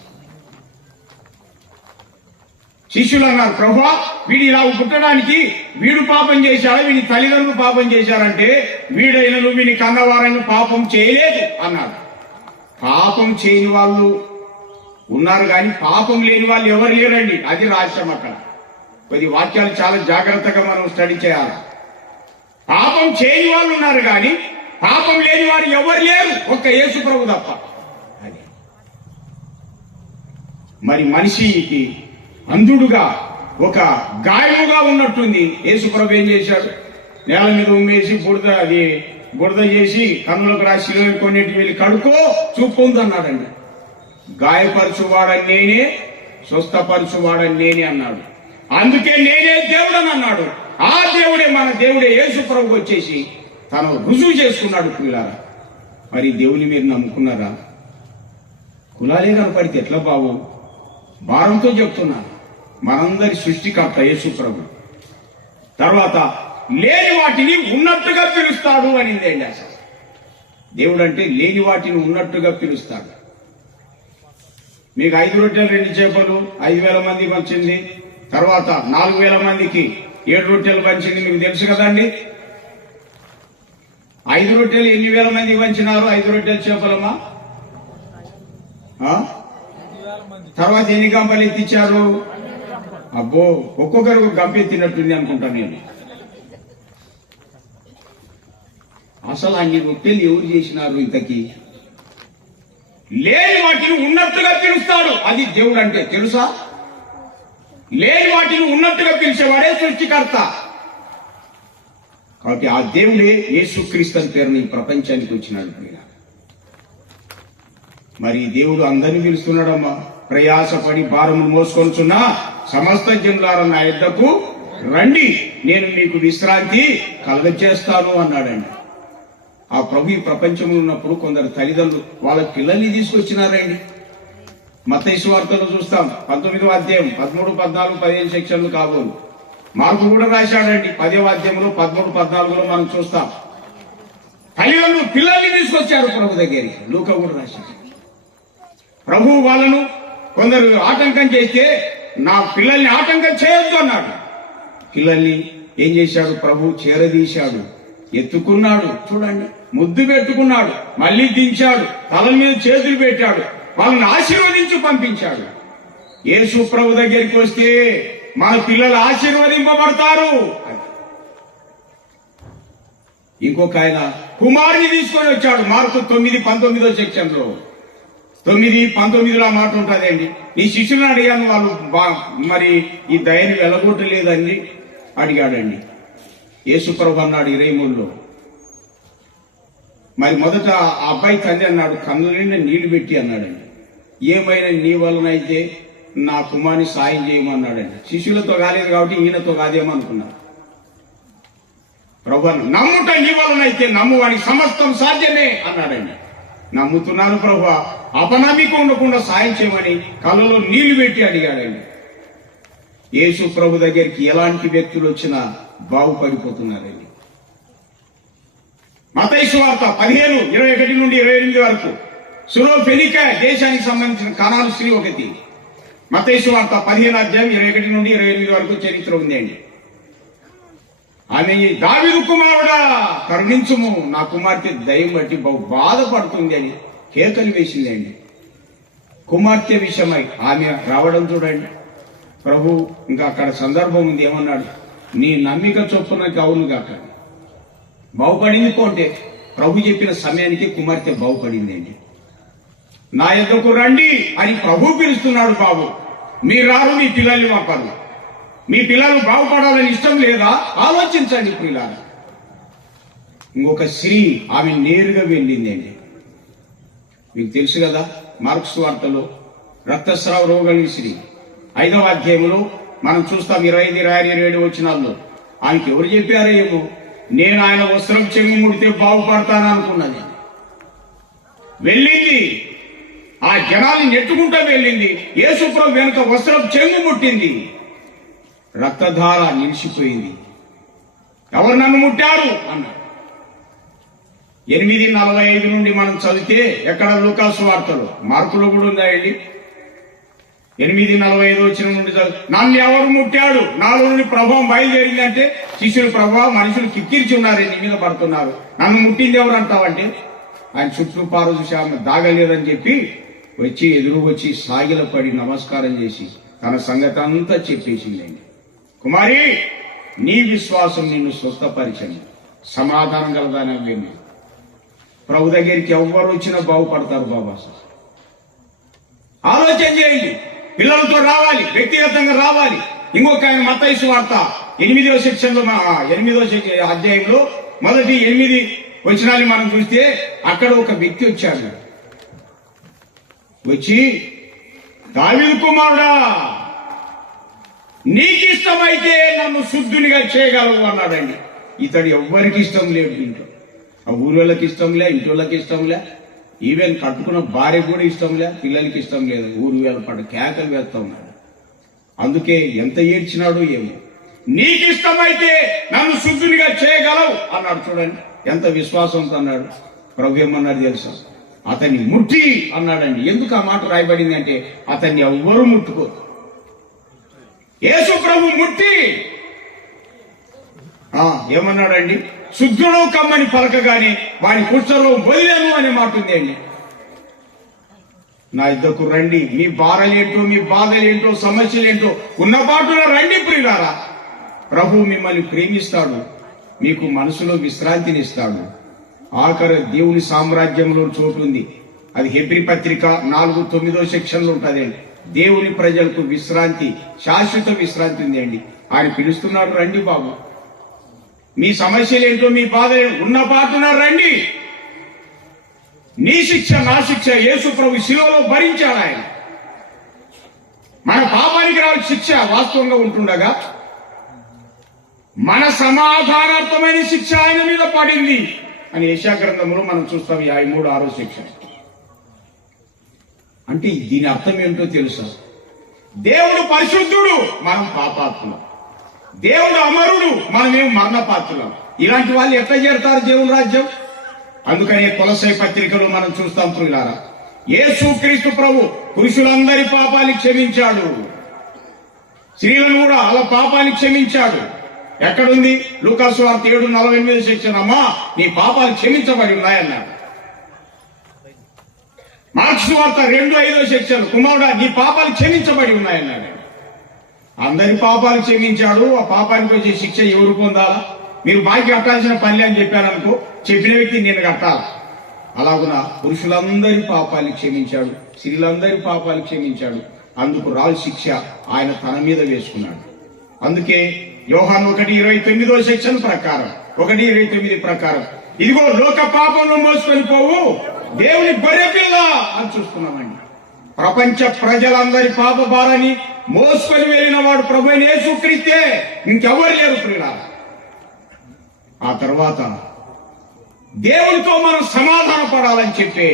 శిష్యులు అన్నారు, ప్రభువా వీడు ఇలా పుట్టడానికి వీడు పాపం చేశాడు, వీడి తల్లిదండ్రులు పాపం చేశారంటే వీడైనను వీని కన్నవారని పాపం చేయలేదు అన్నారు. పాపం చేయని వాళ్ళు ఉన్నారు కానీ పాపం లేని వాళ్ళు ఎవరు లేరండి. అది రహస్యం. అక్కడ కొద్ది వాక్యాలు చాలా జాగ్రత్తగా మనం స్టడీ చేయాలి. పాపం చేయని వాళ్ళు ఉన్నారు కానీ పాపం లేని వారు ఎవరు లేరు, ఒక్క యేసు ప్రభు తప్ప. అది మరి మనిషికి అంధుడుగా ఒక గాయముగా ఉన్నట్టుంది. యేసు ప్రభు ఏం చేశాడు? నేల మీద ఉమ్మేసి బురద చేసి కన్నులకు రాసి కొన్నిటి వెళ్ళి కడుకో చూపు ఉందన్నాడండి. గాయపరచువాడని నేనే, స్వస్థపరచువాడని నేనే అన్నాడు. అందుకే నేనే దేవుడని అన్నాడు. ఆ దేవుడే మన దేవుడే యేసు ప్రభు వచ్చేసి తను రుజువు చేసుకున్నాడు. పిల్లారా మరి దేవుని మీరు నమ్ముకున్నారా? కులాలే కనపడితే ఎట్లా బాబు? భారంతో చెప్తున్నాను, మనందరి సృష్టికర్త యేసు ప్రభు. తర్వాత లేని వాటిని ఉన్నట్టుగా పిలుస్తాడు అనిందండి. అసలు దేవుడు అంటే లేని వాటిని ఉన్నట్టుగా పిలుస్తాడు. మీకు 5 రొట్టెలు 2 చేపలు 5,000 మంది పంచింది. తర్వాత 4,000 మందికి 7 రొట్టెలు పంచింది. మీకు తెలుసు కదండి. 5 రొట్టెలు ఎన్ని వేల మంది పంచినారు? 5 రొట్టెలు చేపలమ్మా. తర్వాత ఎన్ని గంపలు ఎత్తిచ్చారు? అబ్బో, ఒక్కొక్కరు గంప ఎత్తినట్టుంది అనుకుంటా నేను. అసలు అన్ని రొట్టెలు ఎవరు చేసినారు ఇంతకీ? లేని వాటిని ఉన్నట్టుగా పిలుస్తాడు. అది దేవుడు అంటే తెలుసా? లేని వాటిని ఉన్నట్టుగా పిలిచేవాడే సృష్టికర్త. కాబట్టి ఆ దేవుడే యేసుక్రీస్తు అని పేరుని ఈ ప్రపంచానికి వచ్చినాడు. మరి దేవుడు అందరినీ పిలుస్తున్నాడమ్మా. ప్రయాసపడి భారమును మోసుకొనుచున్న సమస్త జనులారా నా యొద్దకు రండి, నేను మీకు విశ్రాంతి కలుగజేస్తాను అన్నాడండి. ఆ ప్రభు ఈ ప్రపంచంలో ఉన్నప్పుడు కొందరు తల్లిదండ్రులు వాళ్ళ పిల్లల్ని తీసుకొచ్చినారండి. మత్తయి సువార్తలో చూస్తాం 19వ అధ్యాయం 13, 14, 15 సెక్షన్లు కాబోలు. మార్కు కూడా రాశాడండి 10వ అధ్యాయంలో 13, 14లో మనం చూస్తాం. తల్లిదండ్రులు పిల్లల్ని తీసుకొచ్చారు ప్రభు దగ్గరికి. లూకా కూడా రాశాడు. ప్రభు వాళ్ళను కొందరు ఆటంకం చేస్తే నా పిల్లల్ని ఆటంకం చేయొద్దు అన్నాడు. పిల్లల్ని ఏం చేశాడు ప్రభు? చేరదీశాడు, ఎత్తుకున్నాడు. చూడండి, ముద్దు పెట్టుకున్నాడు, మళ్ళీ దించాడు, తల మీద చేతులు పెట్టాడు, వాళ్ళని ఆశీర్వదించి పంపించాడు. యేసు ప్రభు దగ్గరికి వస్తే మన పిల్లలు ఆశీర్వదింపబడతారు. ఇంకొక ఆయన కుమారుని తీసుకొని వచ్చాడు. మార్కు 9:19 సెక్షన్లో 9:19 మాట ఉంటుందండి. నీ శిష్యులను అడిగాను, వాళ్ళు మరి ఈ దయని వెలగొట్టలేదండి అడిగాడండి. యేసు ప్రభు అన్నాడు 23లో. మరి మొదట ఆ అబ్బాయి తండ్రి అన్నాడు, కన్నుల నిండా నీళ్లు పెట్టి అన్నాడండి. ఏమైనా నీ వలనైతే నా కుమారుని సాయం చేయమన్నాడండి. శిష్యులతో కాలేదు కాబట్టి ఈయనతో కాదేమో అనుకున్నాడు. ప్రభు నమ్ముట నీ వలనైతే నమ్ము, వానికి సమస్తం సాధ్యమే అన్నాడండి. నమ్ముతున్నాను ప్రభు, అపనమ్మిక ఉండకుండా సాయం చేయమని కళ్ళలో నీళ్లు పెట్టి అడిగాడండి. యేసు ప్రభు దగ్గరికి ఎలాంటి వ్యక్తులు వచ్చినా బాగుపడిపోతున్నారండి. మత్తయి సువార్త 15:21 నుండి 28 వరకు సురోఫెనిక దేశానికి సంబంధించిన కనాను స్త్రీ ఒకటి. మత్తయి సువార్త 15 అధ్యాయం 21 నుండి 28 వరకు చరిత్ర ఉంది అండి. ఆమె దావీదు కుమారుడా కరుణించుము, నా కుమార్తె దయ్యం బట్టి బహు బాధపడుతుంది అని కేకలు వేసిందండి. కుమార్తె విషయమై ఆమె రావడం చూడండి. ప్రభు ఇంకా అక్కడ సందర్భం ఉంది, ఏమన్నాడు? నీ నమ్మిక చొప్పునకి అవును కాక బాగుపడింది కొంటే ప్రభు చెప్పిన సమయానికి కుమార్తె బాగుపడింది అండి. నా యొద్దకు రండి అని ప్రభు పిలుస్తున్నాడు. బాబు మీరు రారు, మీ పిల్లల్ని పంపరు. మీ పిల్లలు బాగుపడాలని ఇష్టం లేదా? ఆలోచించండి పిల్లలు. ఇంకొక స్త్రీ ఆమె నేరుగా వెళ్ళింది అండి. మీకు తెలుసు కదా, మార్క్స్ వార్తలో రక్తస్రావ రోగం స్త్రీ 5వ అధ్యాయంలో మనం చూస్తాం. 25, 27 వచనాల్లో ఆమెకి ఎవరు చెప్పారో ఏమో, నేను ఆయన వస్త్రం చెంగు ముడితే బాగుపడతాను అనుకున్నది. వెళ్ళింది, ఆ జనాన్ని నెట్టుకుంటూ వెళ్ళింది. యేసుప్రభు వెనుక వస్త్రం చెంగు ముట్టింది, రక్తధార నిలిచిపోయింది. ఎవరు నన్ను ముట్టారు అన్నాడు. 8:45 నుండి మనం చదివితే ఎక్కడ లూకాసు వార్తలో, మార్కులో కూడా ఉందాయండి. 8:45 వచ్చిన నుండి నన్ను ఎవరు ముట్టాడు, నాలో నుండి ప్రభావం బయలుదేరిందంటే శిష్యులు ప్రభావం మనుషులు కిక్కిరిచి ఉన్నారు, నీ మీద పడుతున్నారు, నన్ను ముట్టింది ఎవరు అంటావంటే ఆయన చుట్టూ పారు చూసి ఆమె దాగలేదని చెప్పి వచ్చి ఎదురు వచ్చి సాగిలపడి నమస్కారం చేసి తన సంగతి అంతా చెప్పేసిందండి. కుమారి, నీ విశ్వాసం నిన్ను స్వస్థపరిచండి, సమాధానం కలదాని వెళ్ళి ప్రభు దగ్గరికి ఎవరు వచ్చినా బాగుపడతారు. బాబా ఆలోచన చేయండి. పిల్లలతో రావాలి, వ్యక్తిగతంగా రావాలి. ఇంకొక ఆయన మత్తయి సువార్త 8వ సెక్షన్లో 8వ అధ్యాయంలో మొదటి 8 వచనాలు మనం చూస్తే అక్కడ ఒక వ్యక్తి వచ్చాడు. వచ్చి దావీదు కుమారుడా, నీకిష్టమైతే నన్ను శుద్ధునిగా చేయగలవు అన్నాడండి. ఇతడు ఎవ్వరికి ఇష్టం లేదు. ఇంట్లో ఆ ఊరి వాళ్ళకి ఇష్టంలే, ఇంటి వాళ్ళకి ఇష్టంలే, ఈవెన్ కట్టుకున్న భార్య కూడా ఇష్టంలే, పిల్లలకి ఇష్టం లేదు. ఊరు వేల పడ్డ కేకలు వేస్తా ఉన్నాడు. అందుకే ఎంత ఏడ్చినాడు ఏమో. నీకు ఇష్టమైతే నన్ను శుద్ధునిగా చేయగలవు అన్నాడు. చూడండి ఎంత విశ్వాసంతో అన్నాడు. ప్రభు ఏమన్నాడు తెలుసా? అతన్ని ముట్టి అన్నాడండి. ఎందుకు ఆ మాట రాయబడింది అంటే అతన్ని ఎవ్వరూ ముట్టుకోరు. యేసు ప్రభు ముట్టి ఏమన్నాడండి? శుద్ధుడు కమ్మని పలకగానే వాడి కుష్ఠలో వదిలేను అనే మాట ఉంది అండి. నా ఇద్దరు రండి, మీ బాధలేంటో, మీ బాధలేంటో, సమస్యలేంటో ఉన్న పాటున రండి ప్రియులారా. ప్రభు మిమ్మల్ని ప్రేమిస్తాడు, మీకు మనసులో విశ్రాంతినిస్తాడు. ఆఖరి దేవుని సామ్రాజ్యంలో చోటు ఉంది. అది హెబ్రీ పత్రిక 4:9 సెక్షన్లో ఉంటుందండి. దేవుని ప్రజలకు విశ్రాంతి, శాశ్వత విశ్రాంతి ఉంది అండి. ఆయన పిలుస్తున్నాడు, రండి బాబు, మీ సమస్యలేంటో, మీ బాధ ఉన్న పాటున రండి. నీ శిక్ష నా శిక్ష యేసు ప్రభు శిలువలో భరించాడు. ఆయన మన పాపానికి రాని శిక్ష వాస్తవంగా ఉంటుండగా మన సమాధానార్థమైన శిక్ష ఆయన మీద పడింది అని యెషయా గ్రంథంలో మనం చూస్తాం. 53:6 సెక్షన్. అంటే దీని అర్థం ఏంటో తెలుసా? దేవుడు పరిశుద్ధుడు, మనం పాపాత్ములం. దేవుడు అమరుడు, మనమేం మరణపాత్రులం. ఇలాంటి వాళ్ళు ఎట్లా చేరతారు దేవుని రాజ్యం? అందుకనే కొలస్సై పత్రికలో మనం చూస్తాం ప్రియులారా, యేసుక్రీస్తు ప్రభు పురుషులందరి పాపాన్ని క్షమించాడు, స్త్రీలను కూడా అలా పాపాన్ని క్షమించాడు. ఎక్కడుంది? లూకాసు వార్త 7:48 సెక్షన్. అమ్మా, నీ పాపాలు క్షమించబడి ఉన్నాయన్నాడు. మార్క్స్ వార్త 2:5 సెక్షన్. కుమారుడా, నీ పాపాలు క్షమించబడి ఉన్నాయన్నాడు. అందరి పాపాలు క్షమించాడు. ఆ పాపానికి వచ్చే శిక్ష ఎవరు పొందాలా? మీరు బాకి కట్టాల్సిన పని అని చెప్పారనుకో, చెప్పిన వ్యక్తి నేను కట్టాలి. అలాగున పురుషులందరి పాపాలు క్షమించాడు, స్త్రీలందరి పాపాలు క్షమించాడు. అందుకు రాజు శిక్ష ఆయన తన మీద వేసుకున్నాడు. అందుకే యోహాను 1:29 సెక్షన్ ప్రకారం, 1:29 ప్రకారం, ఇదిగో లోక పాపంలో మోసుకొని పోవు దేవుని గొర్రెపిల్ల అని చూస్తున్నామండి. ప్రపంచ ప్రజలందరి పాప భారాన్ని మోసుకొని వెళ్ళిన వాడు ప్రభువైన యేసుక్రీస్తే, ఇంకెవరు లేరు ప్రియులారా. ఆ తర్వాత దేవునితో మనం సమాధాన పడాలని చెప్పే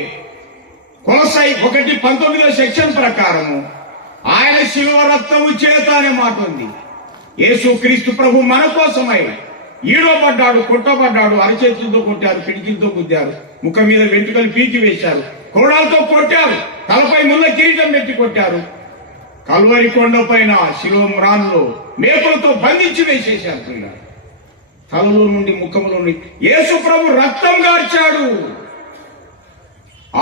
కొలస్సై 1:19 సెక్షన్ ప్రకారము ఆయన శిలువ రక్తము చేత అనే మాట ఉంది. యేసుక్రీస్తు ప్రభు మన కోసమై ఈడోబడ్డాడు, కొట్టబడ్డాడు. అరచేతులతో కొట్టారు, పిడికిలతో గుద్దారు, ముఖం మీద వెంట్రుకలు పీకి వేశారు, కోడాలతో కొట్టారు, తలపై ముళ్ళ కిరీటం పెట్టి కొట్టారు, కల్వరి కొండ పైన శిలువ మ్రాన్లో మేకులతో బంధించి వేసేశారు పిల్లలు. తలలో నుండి ముఖంలో నుండి యేసు ప్రభు రక్తం కార్చాడు.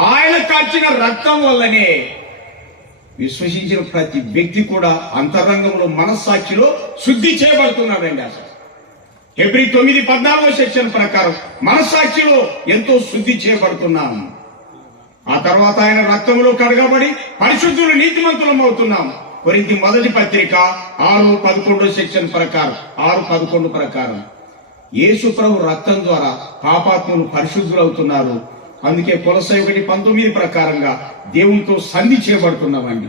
ఆయన కార్చిన రక్తం వల్లనే విశ్వసించిన ప్రతి వ్యక్తి కూడా అంతరంగంలో మనస్సాక్షిలో శుద్ధి చేయబడుతున్నాడండి. అసలు హెబ్రీ 9:14 సెక్షన్ ప్రకారం మనస్సాక్షిలో ఎంతో శుద్ధి చేయబడుతున్నాం. ఆ తర్వాత ఆయన రక్తంలో కడగబడి పరిశుద్ధులు నీతిమంతులం అవుతున్నాం. కొరింథీ మొదటి పత్రిక 6:11 సెక్షన్ ప్రకారం 6:11 ప్రకారం యేసు ప్రభు రక్తం ద్వారా పాపాత్ములు పరిశుద్ధులు అవుతున్నారు. అందుకే కొలస్సై 1:19 ప్రకారంగా దేవునితో సంధి చేయబడుతున్నామండి.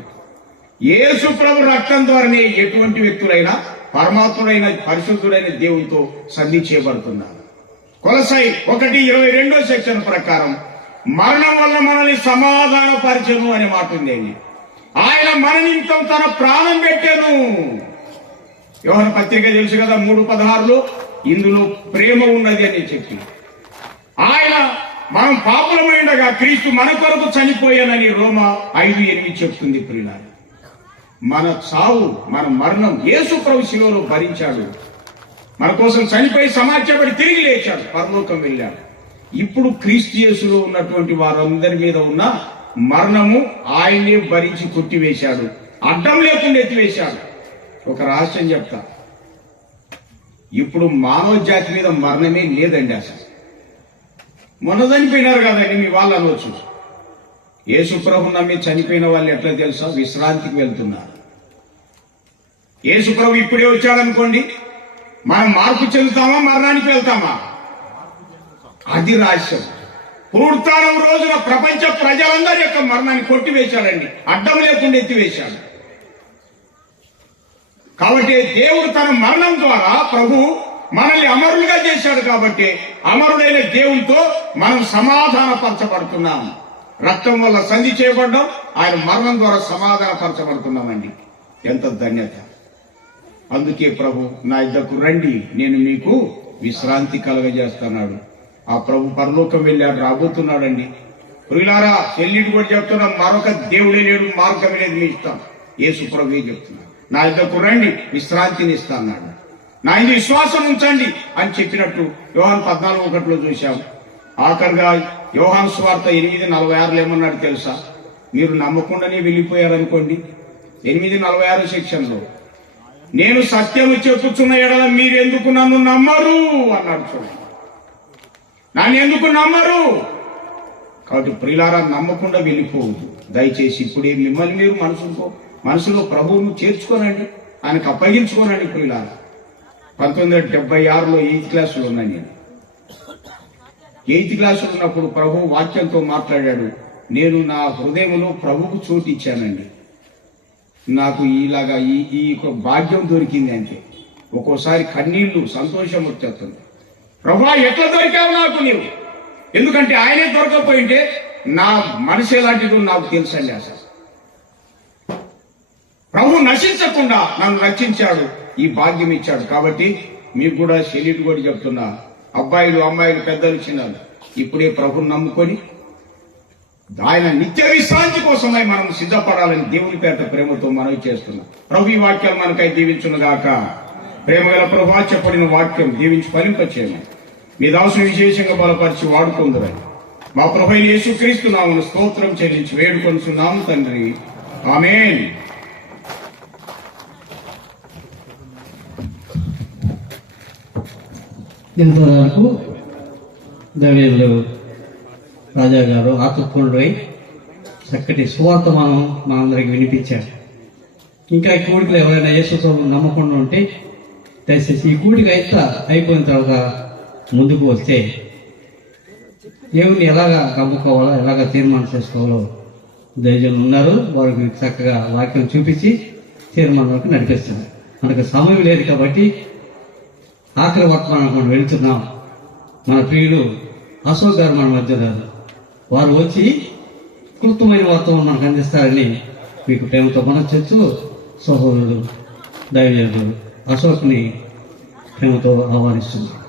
యేసు ప్రభు రక్తం ద్వారానే ఎటువంటి వ్యక్తులైనా పరమాత్ముడైన పరిశుద్ధుడైన దేవునితో సంధి చేయబడుతున్నారు. కొలస్సై 1:22 సెక్షన్ ప్రకారం మరణం వల్ల మనల్ని సమాధానపరచను అనే మాట ఉందండి. ఆయన మన నిమిత్తం తన ప్రాణం పెట్టాను. యోహాను పత్రిక తెలుసు కదా 3:16 ఇందులో ప్రేమ ఉన్నది అని చెప్పి ఆయన మనం పాపులమైండగా క్రీస్తు మన కొరకు చనిపోయానని రోమా 5:8 చెప్తుంది. ప్రియులారా, మన చావు మన మరణం యేసు ప్రభు శిలువలో భరించాడు. మన కోసం చనిపోయి సమాజపడి తిరిగి లేచాడు, పరలోకం వెళ్ళాడు. ఇప్పుడు క్రీస్తు యేసులో ఉన్నటువంటి వారందరి మీద ఉన్న మరణము ఆయనే భరించి కొట్టివేశాడు, అడ్డం లేకుండా ఎత్తివేశాడు. ఒక రహస్యం చెప్తా, ఇప్పుడు మానవ జాతి మీద మరణమే లేదండి. అసలు మొన్న చనిపోయినారు కదండి మీ వాళ్ళు అనవచ్చు. యేసు ప్రభు నమ్మి చనిపోయిన వాళ్ళు ఎట్లా తెలుసా, విశ్రాంతికి వెళ్తున్నారు. యేసు ప్రభు ఇప్పుడే వచ్చాడనుకోండి, మనం మార్పు చెందుతామా, మరణానికి వెళ్తామా? అది రహస్యం. పునరుత్థానం రోజున ప్రపంచ ప్రజలందరి యొక్క మరణాన్ని కొట్టివేశాడండి, అడ్డం లేకుండా ఎత్తివేశాడు. కాబట్టి దేవుడు తన మరణం ద్వారా ప్రభు మనల్ని అమరులుగా చేశాడు. కాబట్టి అమరుడైన దేవునితో మనం సమాధానపరచబడుతున్నాం. రక్తం వల్ల సంధి చేయబడ్డాం, ఆయన మరణం ద్వారా సమాధానపరచబడుతున్నామండి. ఎంత ధన్యత! అందుకే ప్రభు నా ఇద్దకు రండి, నేను మీకు విశ్రాంతి కలగజేస్తున్నాడు. ఆ ప్రభు పరలోకం వెళ్ళాడు, రాబోతున్నాడండి. ప్రియులారా, చెల్లిటి కూడా చెప్తున్నాం, మరొక దేవుడే లేడు, మార్గం లేదు, మీ ఇష్టం. యేసు ప్రభువే చెప్తున్నాడు, నా ఇద్దకు రండి, విశ్రాంతిని ఇస్తాన్నాడు. నా ఇది విశ్వాసం ఉంచండి అని చెప్పినట్టు యోహాను 14:1 చూశాం. ఆఖరిగా యోహాను సువార్త 8:46 ఏమన్నాడు తెలుసా? మీరు నమ్మకుండానే వెళ్ళిపోయారనుకోండి, 8:46 సెక్షన్లో నేను సత్యము చెప్పుచున్న ఎడల మీరెందుకు నన్ను నమ్మరు అన్నాడు. చూడండి, నన్ను ఎందుకు నమ్మరు? కాబట్టి ప్రియులారా, నమ్మకుండా వెళ్ళిపోవద్దు దయచేసి. ఇప్పుడే మిమ్మల్ని మీరు మనసులో ప్రభువును చేర్చుకోనండి, ఆయనకు అప్పగించుకోనండి. ప్రియులారా, 1976లో 8th క్లాసులో ఉన్నాను నేను. 8th క్లాసులో ఉన్నప్పుడు ప్రభు వాక్యంతో మాట్లాడాడు. నేను నా హృదయంలో ప్రభుకు చోటు ఇచ్చానండి. నాకు ఇలాగా ఈ భాగ్యం దొరికింది అంటే ఒక్కోసారి కన్నీళ్లు, సంతోషం వచ్చేస్తుంది. ప్రభా, ఎట్లా దొరికావు నాకు నీవు? ఎందుకంటే ఆయనే దొరకపోయింటే నా మనసు ఎలాంటిదో నాకు తెలుసండి. అసలు ప్రభు నశించకుండా నన్ను రక్షించాడు, ఈ భాగ్యం ఇచ్చాడు. కాబట్టి మీకు కూడా శరీరం కూడా చెప్తున్నా, అబ్బాయిలు అమ్మాయిలు పెద్దలు చిన్నలు, ఇప్పుడే ప్రభుని నమ్ముకొని ఆయన నిత్య విశ్రాంతి కోసమై మనం సిద్ధపడాలని దేవుని పేట ప్రేమతో మనవి చేస్తున్నాం. ప్రభు ఈ వాక్యాలు మనకై దీవించునుగాక. ప్రేమ గల ప్రభు చెప్పడిన వాక్యం దీవించి ఫలింపచేయమని మీ దాసుని విశేషంగా బలపరిచి వాడుకుందరని మా ప్రభు యేసుక్రీస్తు నామమున స్తోత్రం చెల్లించి వేడుకొనుచున్నాము తండ్రి, ఆమేన్. ఇంతవరకు దైవజనులు రాజా గారు ఆతుక్కుండై చక్కటి సువార్త మనందరికి వినిపించారు. ఇంకా ఈ కూడికలో ఎవరైనా యేసు ప్రభువుని నమ్మకుండా ఉంటే దయచేసి ఈ కూడిక అయిపోయిన తర్వాత ముందుకు వస్తే దేవుని ఎలాగా నమ్ముకోవాలో, ఎలాగా తీర్మానం చేసుకోవాలో దైవజనులు ఉన్నారు. వారికి చక్కగా వాక్యం చూపించి తీర్మానంలోకి నడిపిస్తారు. మనకు సమయం లేదు కాబట్టి ఆఖరి వర్తమానం మనం వెళ్తున్నాం. మన ప్రియుడు అశోక్ గారు మన మధ్య ఉన్నారు. వారు వచ్చి క్లుప్తమైన వర్తమానం మనకు అందిస్తారని మీకు ప్రేమతో మనసు సహోదరుడు దైవజనుడు అశోక్ని ప్రేమతో ఆహ్వానిస్తున్నారు.